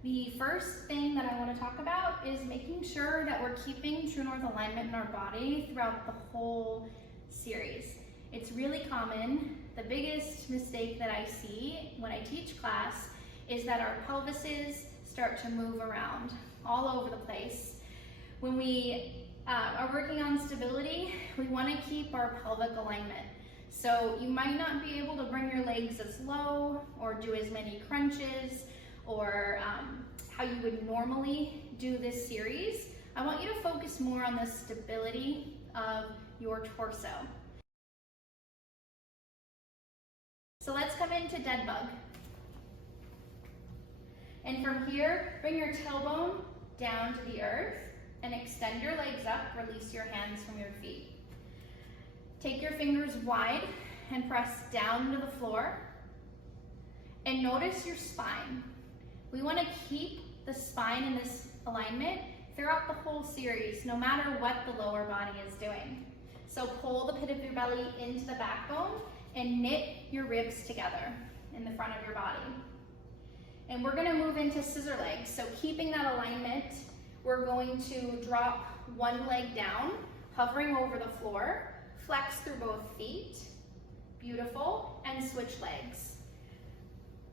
The first thing that I want to talk about is making sure that we're keeping true north alignment in our body throughout the whole series. It's really common. The biggest mistake that I see when I teach class is that our pelvises start to move around all over the place. When we are working on stability, we want to keep our pelvic alignment. So you might not be able to bring your legs as low or do as many crunches or how you would normally do this series. I want you to focus more on the stability of your torso. So let's come into dead bug. And from here, bring your tailbone down to the earth and extend your legs up, release your hands from your feet. Take your fingers wide and press down to the floor. And notice your spine. We want to keep the spine in this alignment throughout the whole series, no matter what the lower body is doing. So pull the pit of your belly into the backbone and knit your ribs together in the front of your body. And we're going to move into scissor legs. So keeping that alignment, we're going to drop one leg down, hovering over the floor, flex through both feet, beautiful, and switch legs.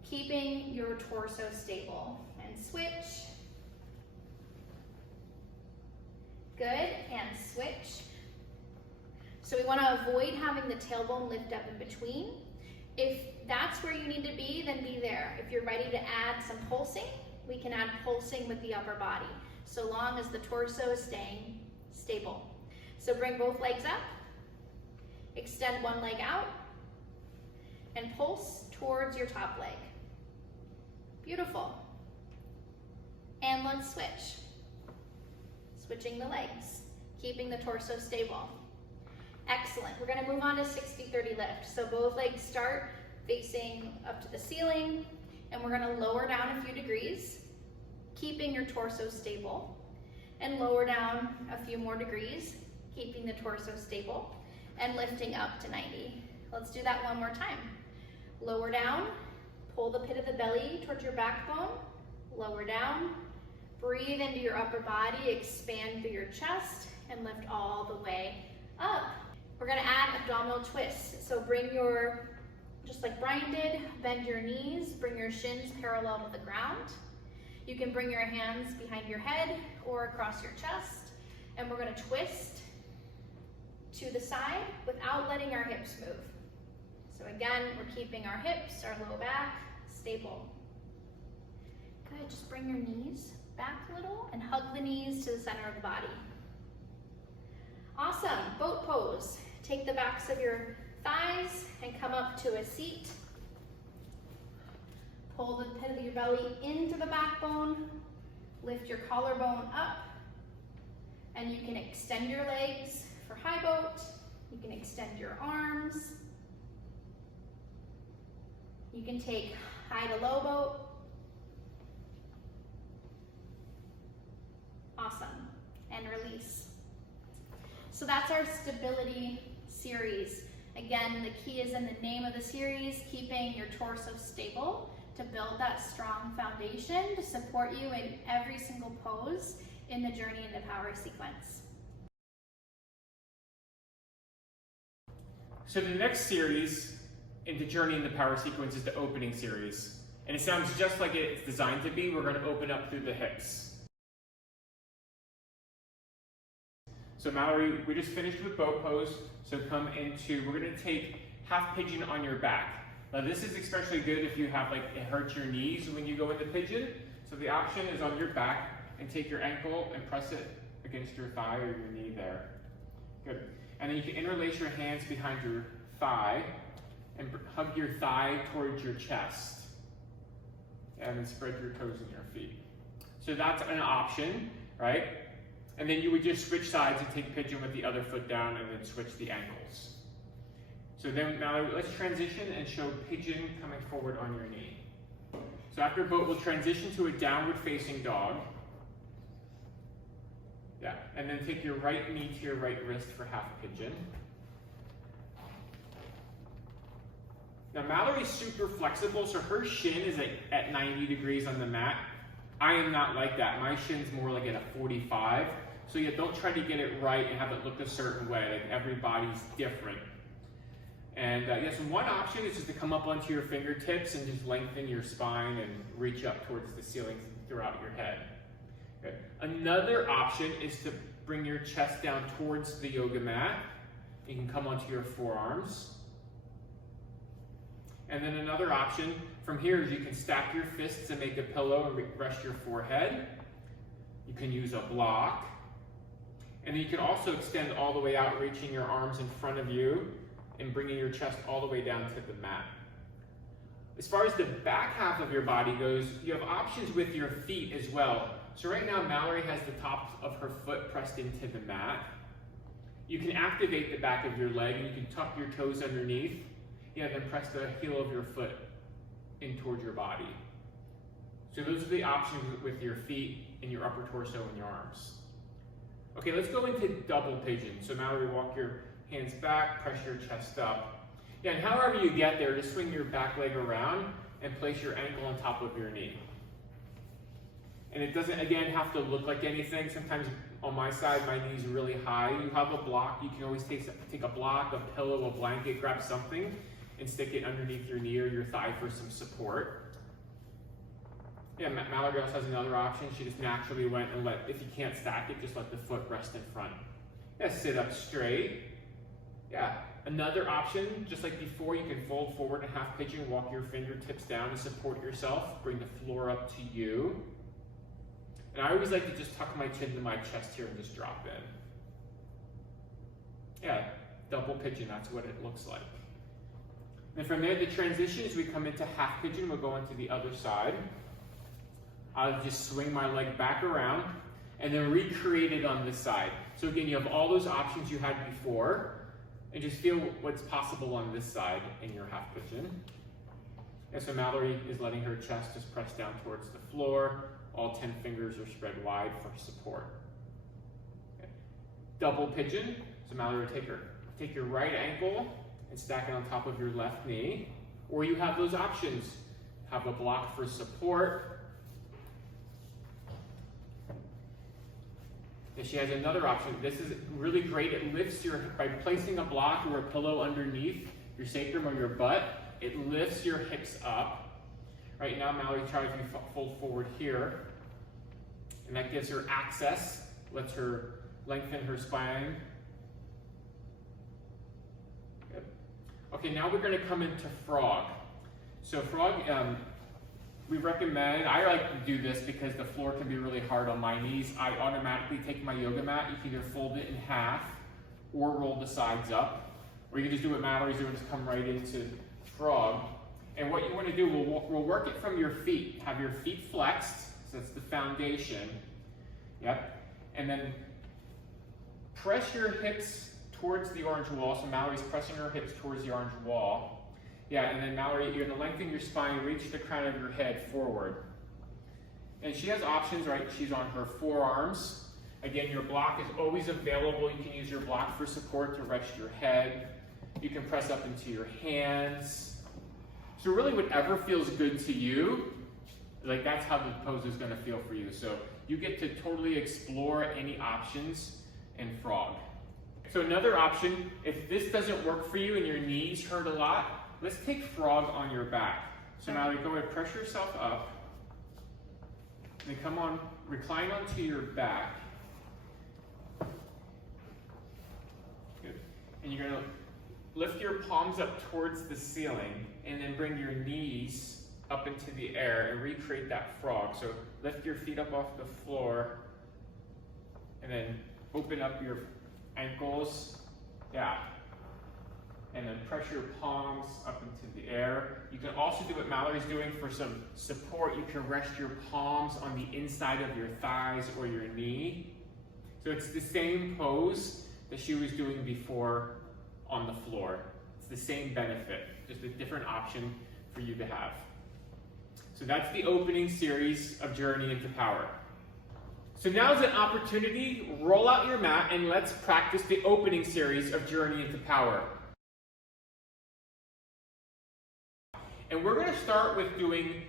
Keeping your torso stable, and switch. Good, and switch. So we want to avoid having the tailbone lift up in between. If that's where you need to be, then be there. If you're ready to add some pulsing, we can add pulsing with the upper body, so long as the torso is staying stable. So bring both legs up, extend one leg out, and pulse towards your top leg. Beautiful. And let's switch. Switching the legs, keeping the torso stable. Excellent. We're gonna move on to 60-30 lift. So both legs start facing up to the ceiling, and we're gonna lower down a few degrees, keeping your torso stable, and lower down a few more degrees, keeping the torso stable, and lifting up to 90. Let's do that one more time. Lower down, pull the pit of the belly towards your backbone, lower down, breathe into your upper body, expand through your chest, and lift all the way up. We're gonna add abdominal twists. So bring your, just like Brian did, bend your knees, bring your shins parallel to the ground. You can bring your hands behind your head or across your chest, and we're gonna twist to the side without letting our hips move. So again, we're keeping our hips, our low back, stable. Good, just bring your knees back a little and hug the knees to the center of the body. Awesome, boat pose. Take the backs of your thighs and come up to a seat. Pull the pit of your belly into the backbone, lift your collarbone up, and you can extend your legs for high boat. You can extend your arms. You can take high to low boat. Awesome, and release. So that's our stability series. Again, the key is in the name of the series, keeping your torso stable to build that strong foundation to support you in every single pose in the journey in the power sequence. So the next series in the journey in the power sequence is the opening series. And it sounds just like it's designed to be. We're going to open up through the hips. So Mallory, we just finished with boat pose. So come into, we're going to take half pigeon on your back. Now this is especially good if you have, like, it hurts your knees when you go into pigeon. So the option is on your back, and take your ankle and press it against your thigh or your knee there. Good. And then you can interlace your hands behind your thigh and hug your thigh towards your chest. And then spread your toes and your feet. So that's an option, right? And then you would just switch sides and take pigeon with the other foot down and then switch the ankles. So then now let's transition and show pigeon coming forward on your knee. So after boat, we'll transition to a downward facing dog. Yeah, and then take your right knee to your right wrist for half pigeon. Now Mallory's super flexible, so her shin is at 90 degrees on the mat. I am not like that. My shin's more like at a 45. So yeah, don't try to get it right and have it look a certain way. Like, everybody's different. And yes, one option is just to come up onto your fingertips and just lengthen your spine and reach up towards the ceiling throughout your head. Okay. Another option is to bring your chest down towards the yoga mat. You can come onto your forearms. And then another option from here is you can stack your fists and make a pillow and rest your forehead. You can use a block. And then you can also extend all the way out, reaching your arms in front of you and bringing your chest all the way down to the mat. As far as the back half of your body goes, you have options with your feet as well. So right now, Mallory has the top of her foot pressed into the mat. You can activate the back of your leg and you can tuck your toes underneath. Yeah, then press the heel of your foot in towards your body. So those are the options with your feet and your upper torso and your arms. Okay, let's go into double pigeon. So Mallory, walk your hands back, press your chest up. Yeah, and however you get there, just swing your back leg around and place your ankle on top of your knee. And it doesn't, again, have to look like anything. Sometimes on my side, my knee's really high. You have a block. You can always take a block, a pillow, a blanket, grab something, and stick it underneath your knee or your thigh for some support. Yeah, Mallory also has another option. She just naturally went and if you can't stack it, just let the foot rest in front. Yeah, sit up straight. Yeah, another option, just like before, you can fold forward and half pigeon, walk your fingertips down to support yourself, bring the floor up to you. And I always like to just tuck my chin to my chest here and just drop in. Yeah, double pigeon, that's what it looks like. And from there, the transition is we come into half pigeon, we'll go into the other side. I'll just swing my leg back around and then recreate it on this side. So again, you have all those options you had before. And just feel what's possible on this side in your half pigeon. And so Mallory is letting her chest just press down towards the floor. All 10 fingers are spread wide for support. Okay. Double pigeon. So Mallory will take your right ankle and stack it on top of your left knee. Or you have those options. Have a block for support. And she has another option. This is really great. It lifts by placing a block or a pillow underneath your sacrum or your butt, it lifts your hips up. Right now, Mallory tries to fold forward here. And that gives her access, lets her lengthen her spine. Good. Okay, now we're going to come into frog. So frog, we recommend, I like to do this because the floor can be really hard on my knees. I automatically take my yoga mat. You can either fold it in half or roll the sides up. Or you can just do what Mallory's doing, just come right into frog. And what you want to do, we'll work it from your feet. Have your feet flexed, so that's the foundation. Yep. And then press your hips towards the orange wall. So Mallory's pressing her hips towards the orange wall. Yeah, and then Mallory, you're going to lengthen your spine, reach the crown of your head forward. And she has options, right? She's on her forearms. Again, your block is always available. You can use your block for support to rest your head. You can press up into your hands. So really whatever feels good to you, like that's how the pose is going to feel for you. So you get to totally explore any options in frog. So another option, if this doesn't work for you and your knees hurt a lot, let's take frog on your back. So now go ahead, press yourself up. And then come on, recline onto your back. Good. And you're gonna lift your palms up towards the ceiling and then bring your knees up into the air and recreate that frog. So lift your feet up off the floor and then open up your ankles. Yeah. And then press your palms up into the air. You can also do what Mallory's doing for some support. You can rest your palms on the inside of your thighs or your knee. So it's the same pose that she was doing before on the floor. It's the same benefit, just a different option for you to have. So that's the opening series of Journey into Power. So now's an opportunity, roll out your mat and let's practice the opening series of Journey into Power. And we're going to start with doing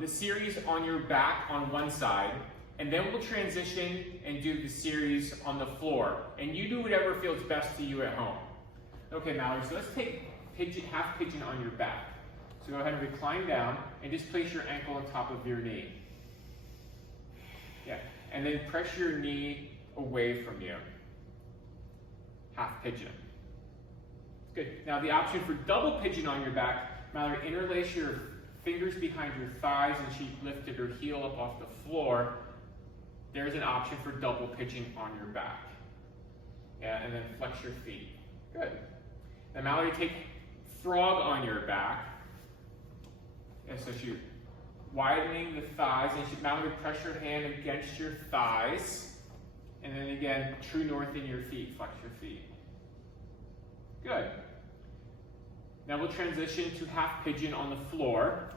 the series on your back on one side, and then we'll transition and do the series on the floor. And you do whatever feels best to you at home. Okay, Mallory, so let's take half pigeon on your back. So go ahead and recline down and just place your ankle on top of your knee. Yeah, and then press your knee away from you. Half pigeon. Good. Now the option for double pigeon on your back, Mallory, interlace your fingers behind your thighs and she lifted her heel up off the floor. There's an option for double pigeon on your back. Yeah, and then flex your feet. Good. Now Mallory, take frog on your back. And so she's widening the thighs, and Mallory, press your hand against your thighs. And then again, true north in your feet, flex your feet. Good. Now we'll transition to half pigeon on the floor.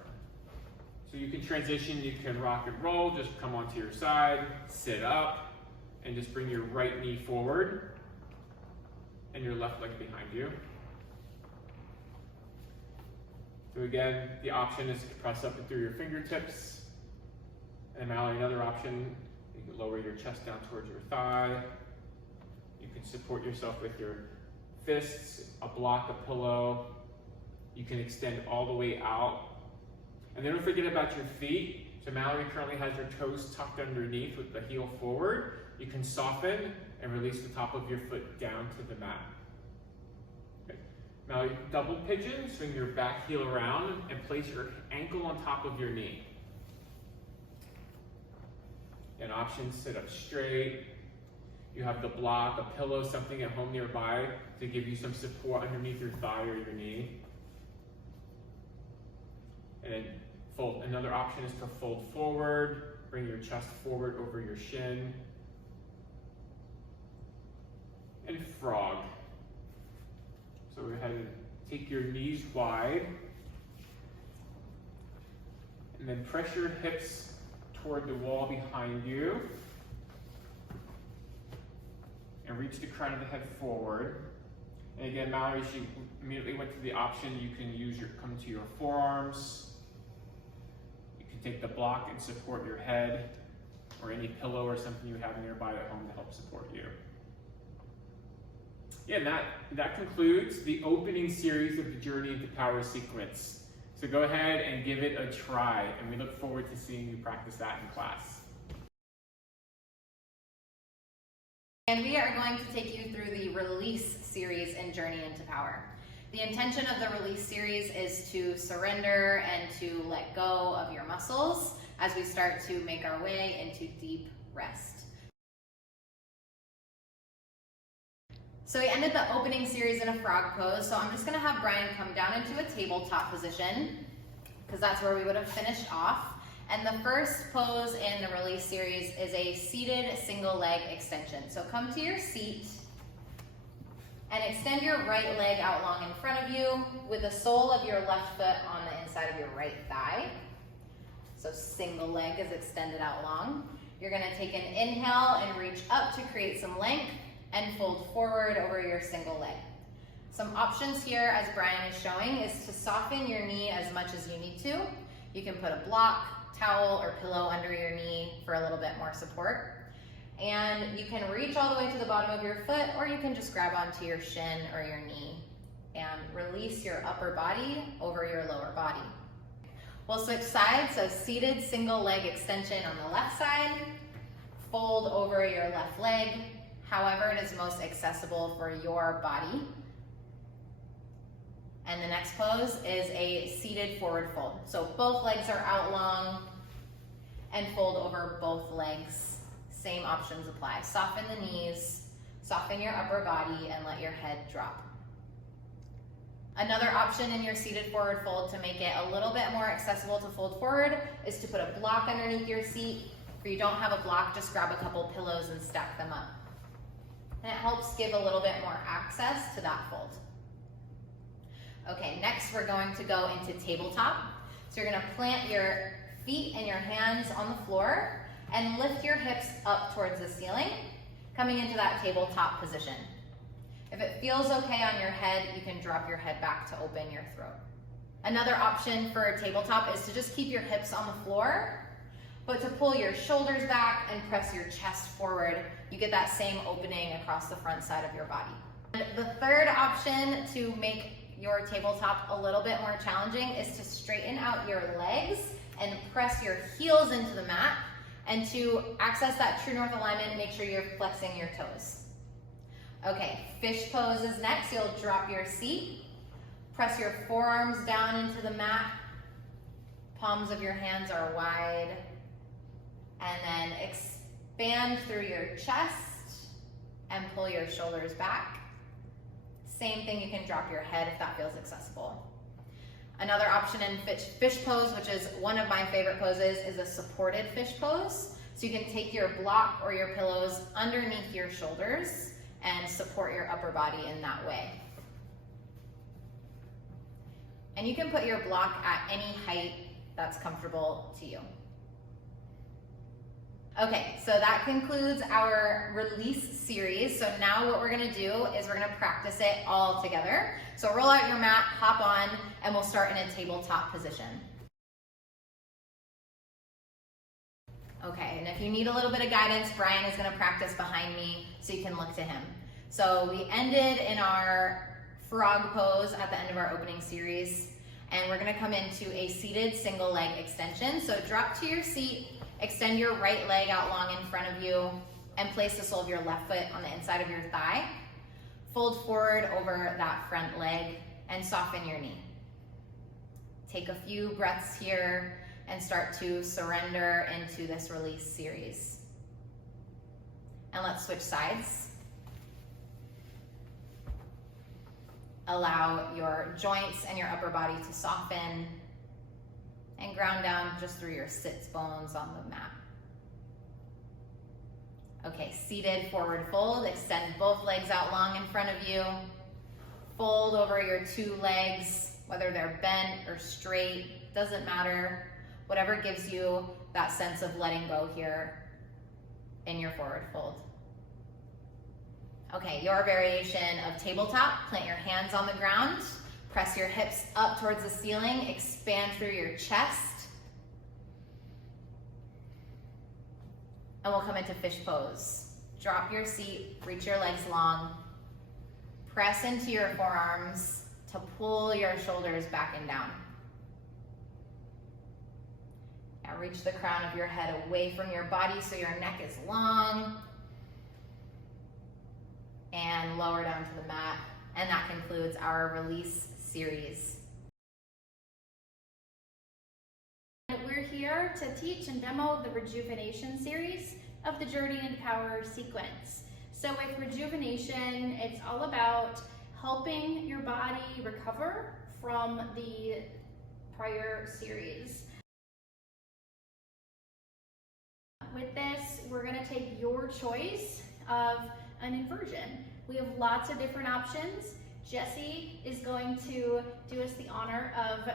So you can transition, you can rock and roll, just come onto your side, sit up, and just bring your right knee forward and your left leg behind you. So again, the option is to press up and through your fingertips. And Mallory, another option, you can lower your chest down towards your thigh. You can support yourself with your fists, a block, a pillow. You can extend all the way out. And then don't forget about your feet. So Mallory currently has her toes tucked underneath with the heel forward. You can soften and release the top of your foot down to the mat. Okay. Mallory, double pigeon, swing your back heel around and place your ankle on top of your knee. And options, sit up straight. You have the block, a pillow, something at home nearby to give you some support underneath your thigh or your knee. And then fold. Another option is to fold forward, bring your chest forward over your shin. And frog. Take your knees wide. And then press your hips toward the wall behind you. And reach the crown of the head forward. And again, Mallory, she immediately went to the option you can come to your forearms. You can take the block and support your head, or any pillow or something you have nearby at home to help support you. Yeah, and that concludes the opening series of the Journey into Power sequence. So go ahead and give it a try, and we look forward to seeing you practice that in class. And we are going to take you through the release series in Journey into Power. The intention of the release series is to surrender and to let go of your muscles as we start to make our way into deep rest. So we ended the opening series in a frog pose, so I'm just gonna have Brian come down into a tabletop position, because that's where we would have finished off. And the first pose in the release series is a seated single leg extension. So come to your seat and extend your right leg out long in front of you with the sole of your left foot on the inside of your right thigh. So single leg is extended out long. You're gonna take an inhale and reach up to create some length and fold forward over your single leg. Some options here, as Brian is showing, is to soften your knee as much as you need to. You can put a block, towel, or pillow under your knee for a little bit more support. And you can reach all the way to the bottom of your foot, or you can just grab onto your shin or your knee and release your upper body over your lower body. We'll switch sides, so seated single leg extension on the left side, fold over your left leg, however it is most accessible for your body. And the next pose is a seated forward fold. So both legs are out long and fold over both legs. Same options apply. Soften the knees, soften your upper body, and let your head drop. Another option in your seated forward fold to make it a little bit more accessible to fold forward is to put a block underneath your seat. If you don't have a block, just grab a couple pillows and stack them up. And it helps give a little bit more access to that fold. Okay, next we're going to go into tabletop. So you're gonna plant your feet and your hands on the floor and lift your hips up towards the ceiling, coming into that tabletop position. If it feels okay on your head, you can drop your head back to open your throat. Another option for a tabletop is to just keep your hips on the floor, but to pull your shoulders back and press your chest forward, you get that same opening across the front side of your body. And the third option to make your tabletop a little bit more challenging is to straighten out your legs and press your heels into the mat. And to access that true north alignment, make sure you're flexing your toes. Okay, fish pose is next. You'll drop your seat, press your forearms down into the mat, palms of your hands are wide, and then expand through your chest and pull your shoulders back. Same thing, you can drop your head if that feels accessible. Another option in fish pose, which is one of my favorite poses, is a supported fish pose. So you can take your block or your pillows underneath your shoulders and support your upper body in that way. And you can put your block at any height that's comfortable to you. Okay, so that concludes our release series. So now what we're gonna do is we're gonna practice it all together. So roll out your mat, hop on, and we'll start in a tabletop position. Okay, and if you need a little bit of guidance, Brian is gonna practice behind me so you can look to him. So we ended in our frog pose at the end of our opening series, and we're gonna come into a seated single leg extension. So drop to your seat, extend your right leg out long in front of you, and place the sole of your left foot on the inside of your thigh. Fold forward over that front leg and soften your knee. Take a few breaths here and start to surrender into this release series. And let's switch sides. Allow your joints and your upper body to soften and ground down just through your sits bones on the mat. Okay, seated forward fold. Extend both legs out long in front of you. fold over your two legs, whether they're bent or straight, doesn't matter. Whatever gives you that sense of letting go here in your forward fold. Okay, your variation of tabletop, plant your hands on the ground, press your hips up towards the ceiling, expand through your chest. And we'll come into fish pose. Drop your seat, reach your legs long, press into your forearms to pull your shoulders back and down. Now reach the crown of your head away from your body so your neck is long. And lower down to the mat. And that concludes our release series. We're here to teach and demo the Rejuvenation series of the Journey and Power sequence. So with Rejuvenation, it's all about helping your body recover from the prior series. With this, we're going to take your choice of an inversion. We have lots of different options. Jessie is going to do us the honor of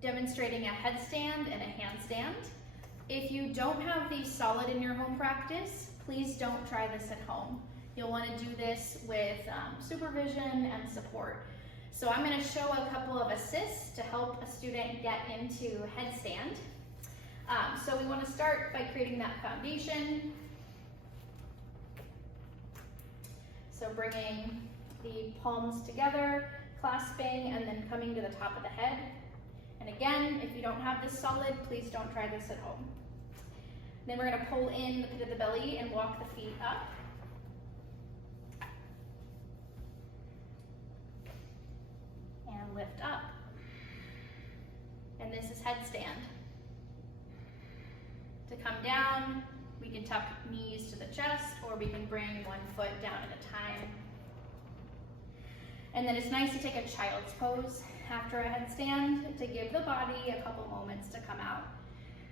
demonstrating a headstand and a handstand. If you don't have these solid in your home practice, please don't try this at home. You'll want to do this with supervision and support. So I'm going to show a couple of assists to help a student get into headstand. So we want to start by creating that foundation. So bringing the palms together, clasping, and then coming to the top of the head. And again, if you don't have this solid, please don't try this at home. Then we're going to pull in the pit of the belly and walk the feet up. And lift up. And this is headstand. To come down, we can tuck knees to the chest, or we can bring one foot down at a time. And then it's nice to take a child's pose after a headstand to give the body a couple moments to come out.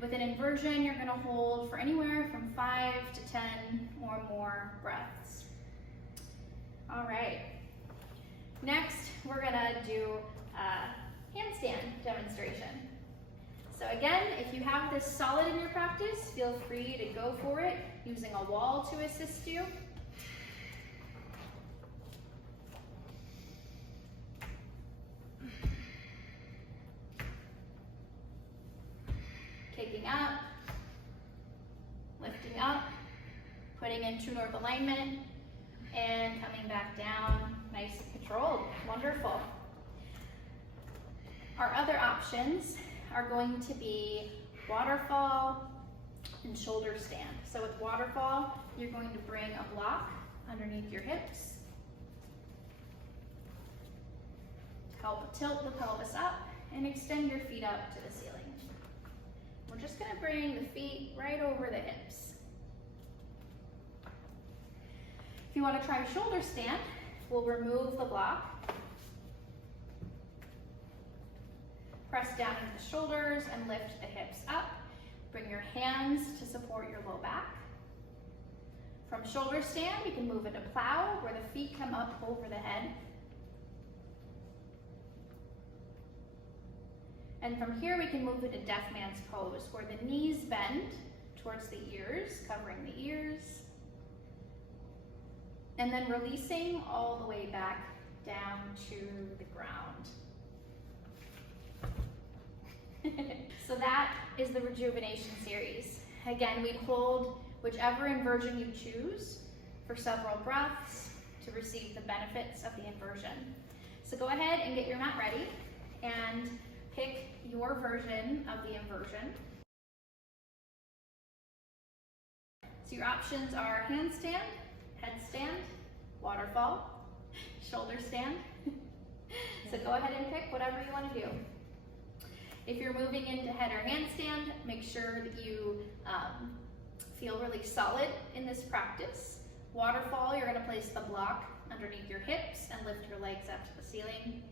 With an inversion, you're going to hold for anywhere from 5 to 10 or more breaths. All right. Next, we're going to do a handstand demonstration. So again, if you have this solid in your practice, feel free to go for it using a wall to assist you. Kicking up, lifting up, putting in true north alignment, and coming back down, nice and controlled. Wonderful. Our other options are going to be waterfall and shoulder stand. So with waterfall, you're going to bring a block underneath your hips to help tilt the pelvis up and extend your feet up to the ceiling. We're just going to bring the feet right over the hips. If you want to try shoulder stand, we'll remove the block. Press down into the shoulders and lift the hips up. Bring your hands to support your low back. From shoulder stand, we can move into plow, where the feet come up over the head. And from here, we can move into deaf man's pose, where the knees bend towards the ears, covering the ears. And then releasing all the way back down to the ground. So that is the Rejuvenation series. Again, we hold whichever inversion you choose for several breaths to receive the benefits of the inversion. So go ahead and get your mat ready and pick your version of the inversion. So your options are handstand, headstand, waterfall, shoulder stand. So go ahead and pick whatever you want to do. If you're moving into head or handstand, make sure that you feel really solid in this practice. Waterfall, you're going to place the block underneath your hips and lift your legs up to the ceiling.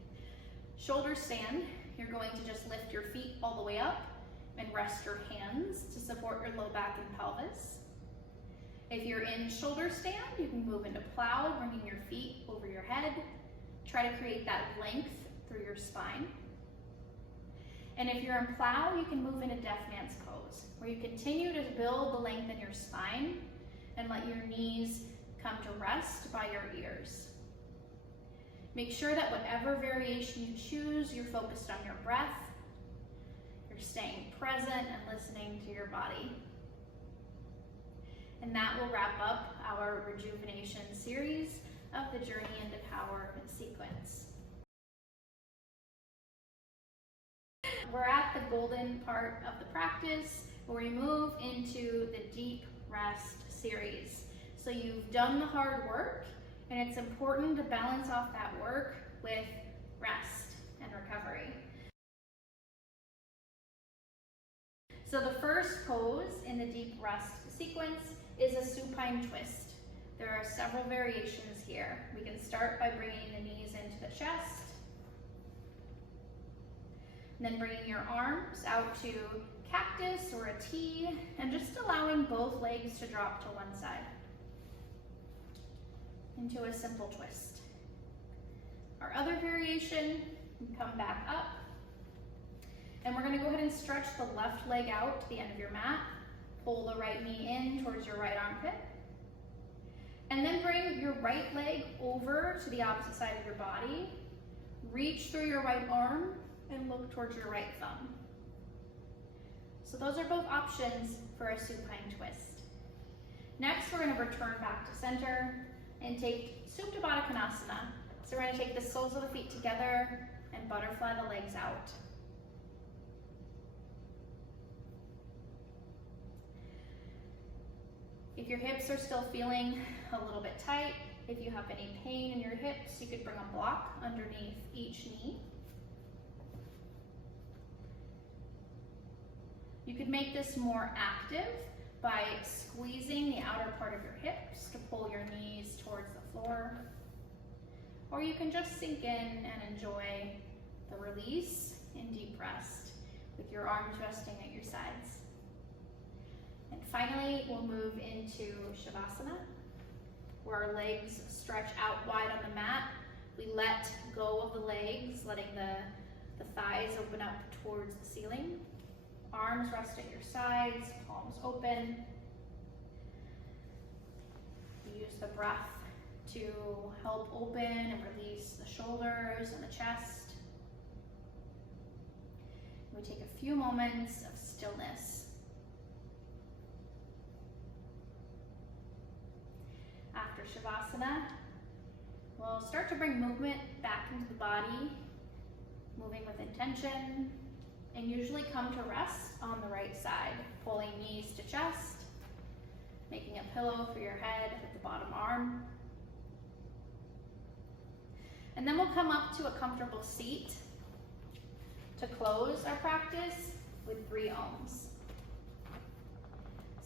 Shoulder stand, you're going to just lift your feet all the way up and rest your hands to support your low back and pelvis. If you're in shoulder stand, you can move into plow, bringing your feet over your head. Try to create that length through your spine. And if you're in plow, you can move into Deaf Man's Pose, where you continue to build the length in your spine and let your knees come to rest by your ears. Make sure that whatever variation you choose, you're focused on your breath, you're staying present and listening to your body. And that will wrap up our Rejuvenation series of the Journey into Power sequence. We're at the golden part of the practice where we move into the deep rest series. So you've done the hard work, and it's important to balance off that work with rest and recovery. So the first pose in the deep rest sequence is a supine twist. There are several variations here. We can start by bringing the knees into the chest, and then bringing your arms out to cactus or a T, and just allowing both legs to drop to one side into a simple twist. Our other variation, we come back up, and we're going to go ahead and stretch the left leg out to the end of your mat. Pull the right knee in towards your right armpit, and then bring your right leg over to the opposite side of your body. Reach through your right arm and look towards your right thumb. So those are both options for a supine twist. Next, we're going to return back to center and take Superbadakanasana. So we're going to take the soles of the feet together and butterfly the legs out. If your hips are still feeling a little bit tight, if you have any pain in your hips, you could bring a block underneath each knee. You could make this more active by squeezing the outer part of your hips to pull your knees towards the floor. Or you can just sink in and enjoy the release in deep rest with your arms resting at your sides. And finally, we'll move into Shavasana, where our legs stretch out wide on the mat. We let go of the legs, letting the thighs open up towards the ceiling. Arms rest at your sides, palms open. We use the breath to help open and release the shoulders and the chest. We take a few moments of stillness. After Shavasana, we'll start to bring movement back into the body, moving with intention, and usually come to rest on the right side, pulling knees to chest, making a pillow for your head with the bottom arm. And then we'll come up to a comfortable seat to close our practice with 3 ohms.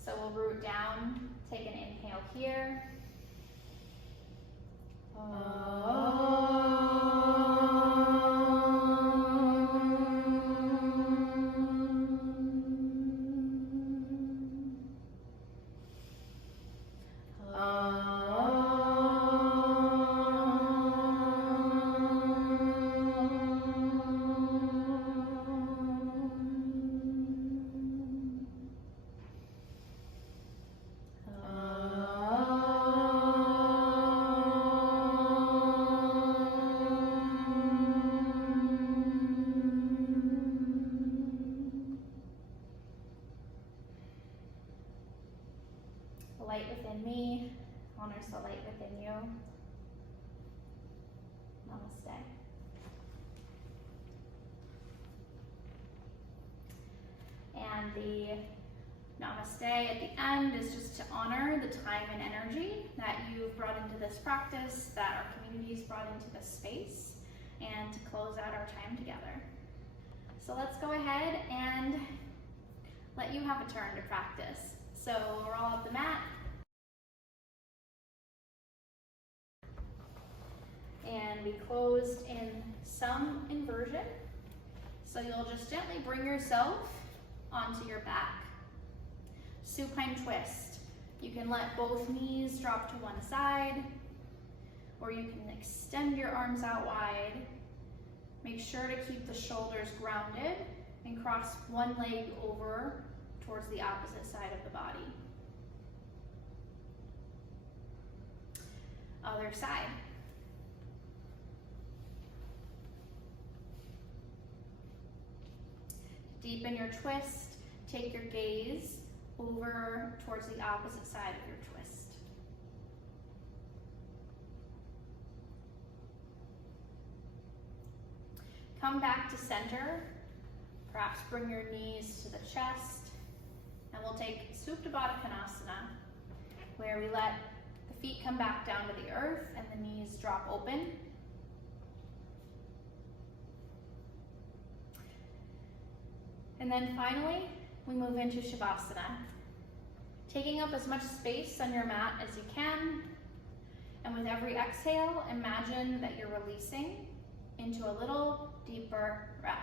So we'll root down, take an inhale here. The light within me honors the light within you. Namaste. And the namaste at the end is just to honor the time and energy that you've brought into this practice, that our community's brought into this space, and to close out our time together. So let's go ahead and let you have a turn to practice. So roll up the mat. And we closed in some inversion. So you'll just gently bring yourself onto your back. Supine twist. You can let both knees drop to one side, or you can extend your arms out wide. Make sure to keep the shoulders grounded and cross one leg over towards the opposite side of the body. Other side. Deepen your twist. Take your gaze over towards the opposite side of your twist. Come back to center. Perhaps bring your knees to the chest. And we'll take Superbadakanasana, where we let the feet come back down to the earth and the knees drop open. And then finally, we move into Shavasana, taking up as much space on your mat as you can. And with every exhale, imagine that you're releasing into a little deeper rest.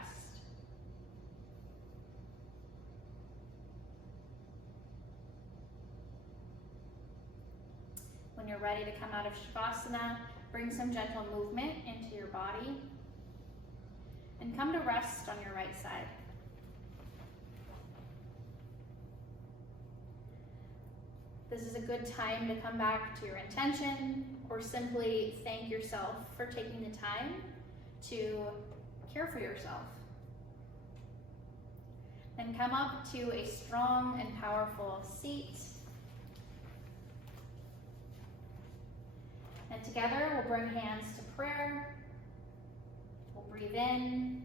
When you're ready to come out of Shavasana, bring some gentle movement into your body and come to rest on your right side. This is a good time to come back to your intention or simply thank yourself for taking the time to care for yourself. Then come up to a strong and powerful seat. And together we'll bring hands to prayer. We'll breathe in.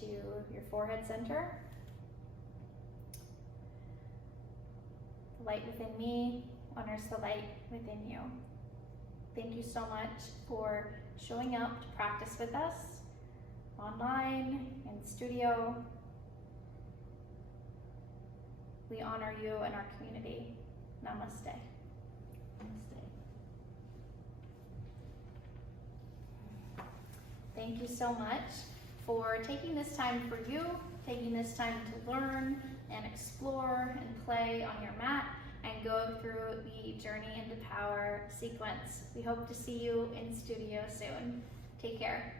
To your forehead center. The light within me honors the light within you. Thank you so much for showing up to practice with us online, in the studio. We honor you and our community. Namaste. Namaste. Thank you so much for taking this time for you, taking this time to learn and explore and play on your mat and go through the Journey into Power sequence. We hope to see you in studio soon. Take care.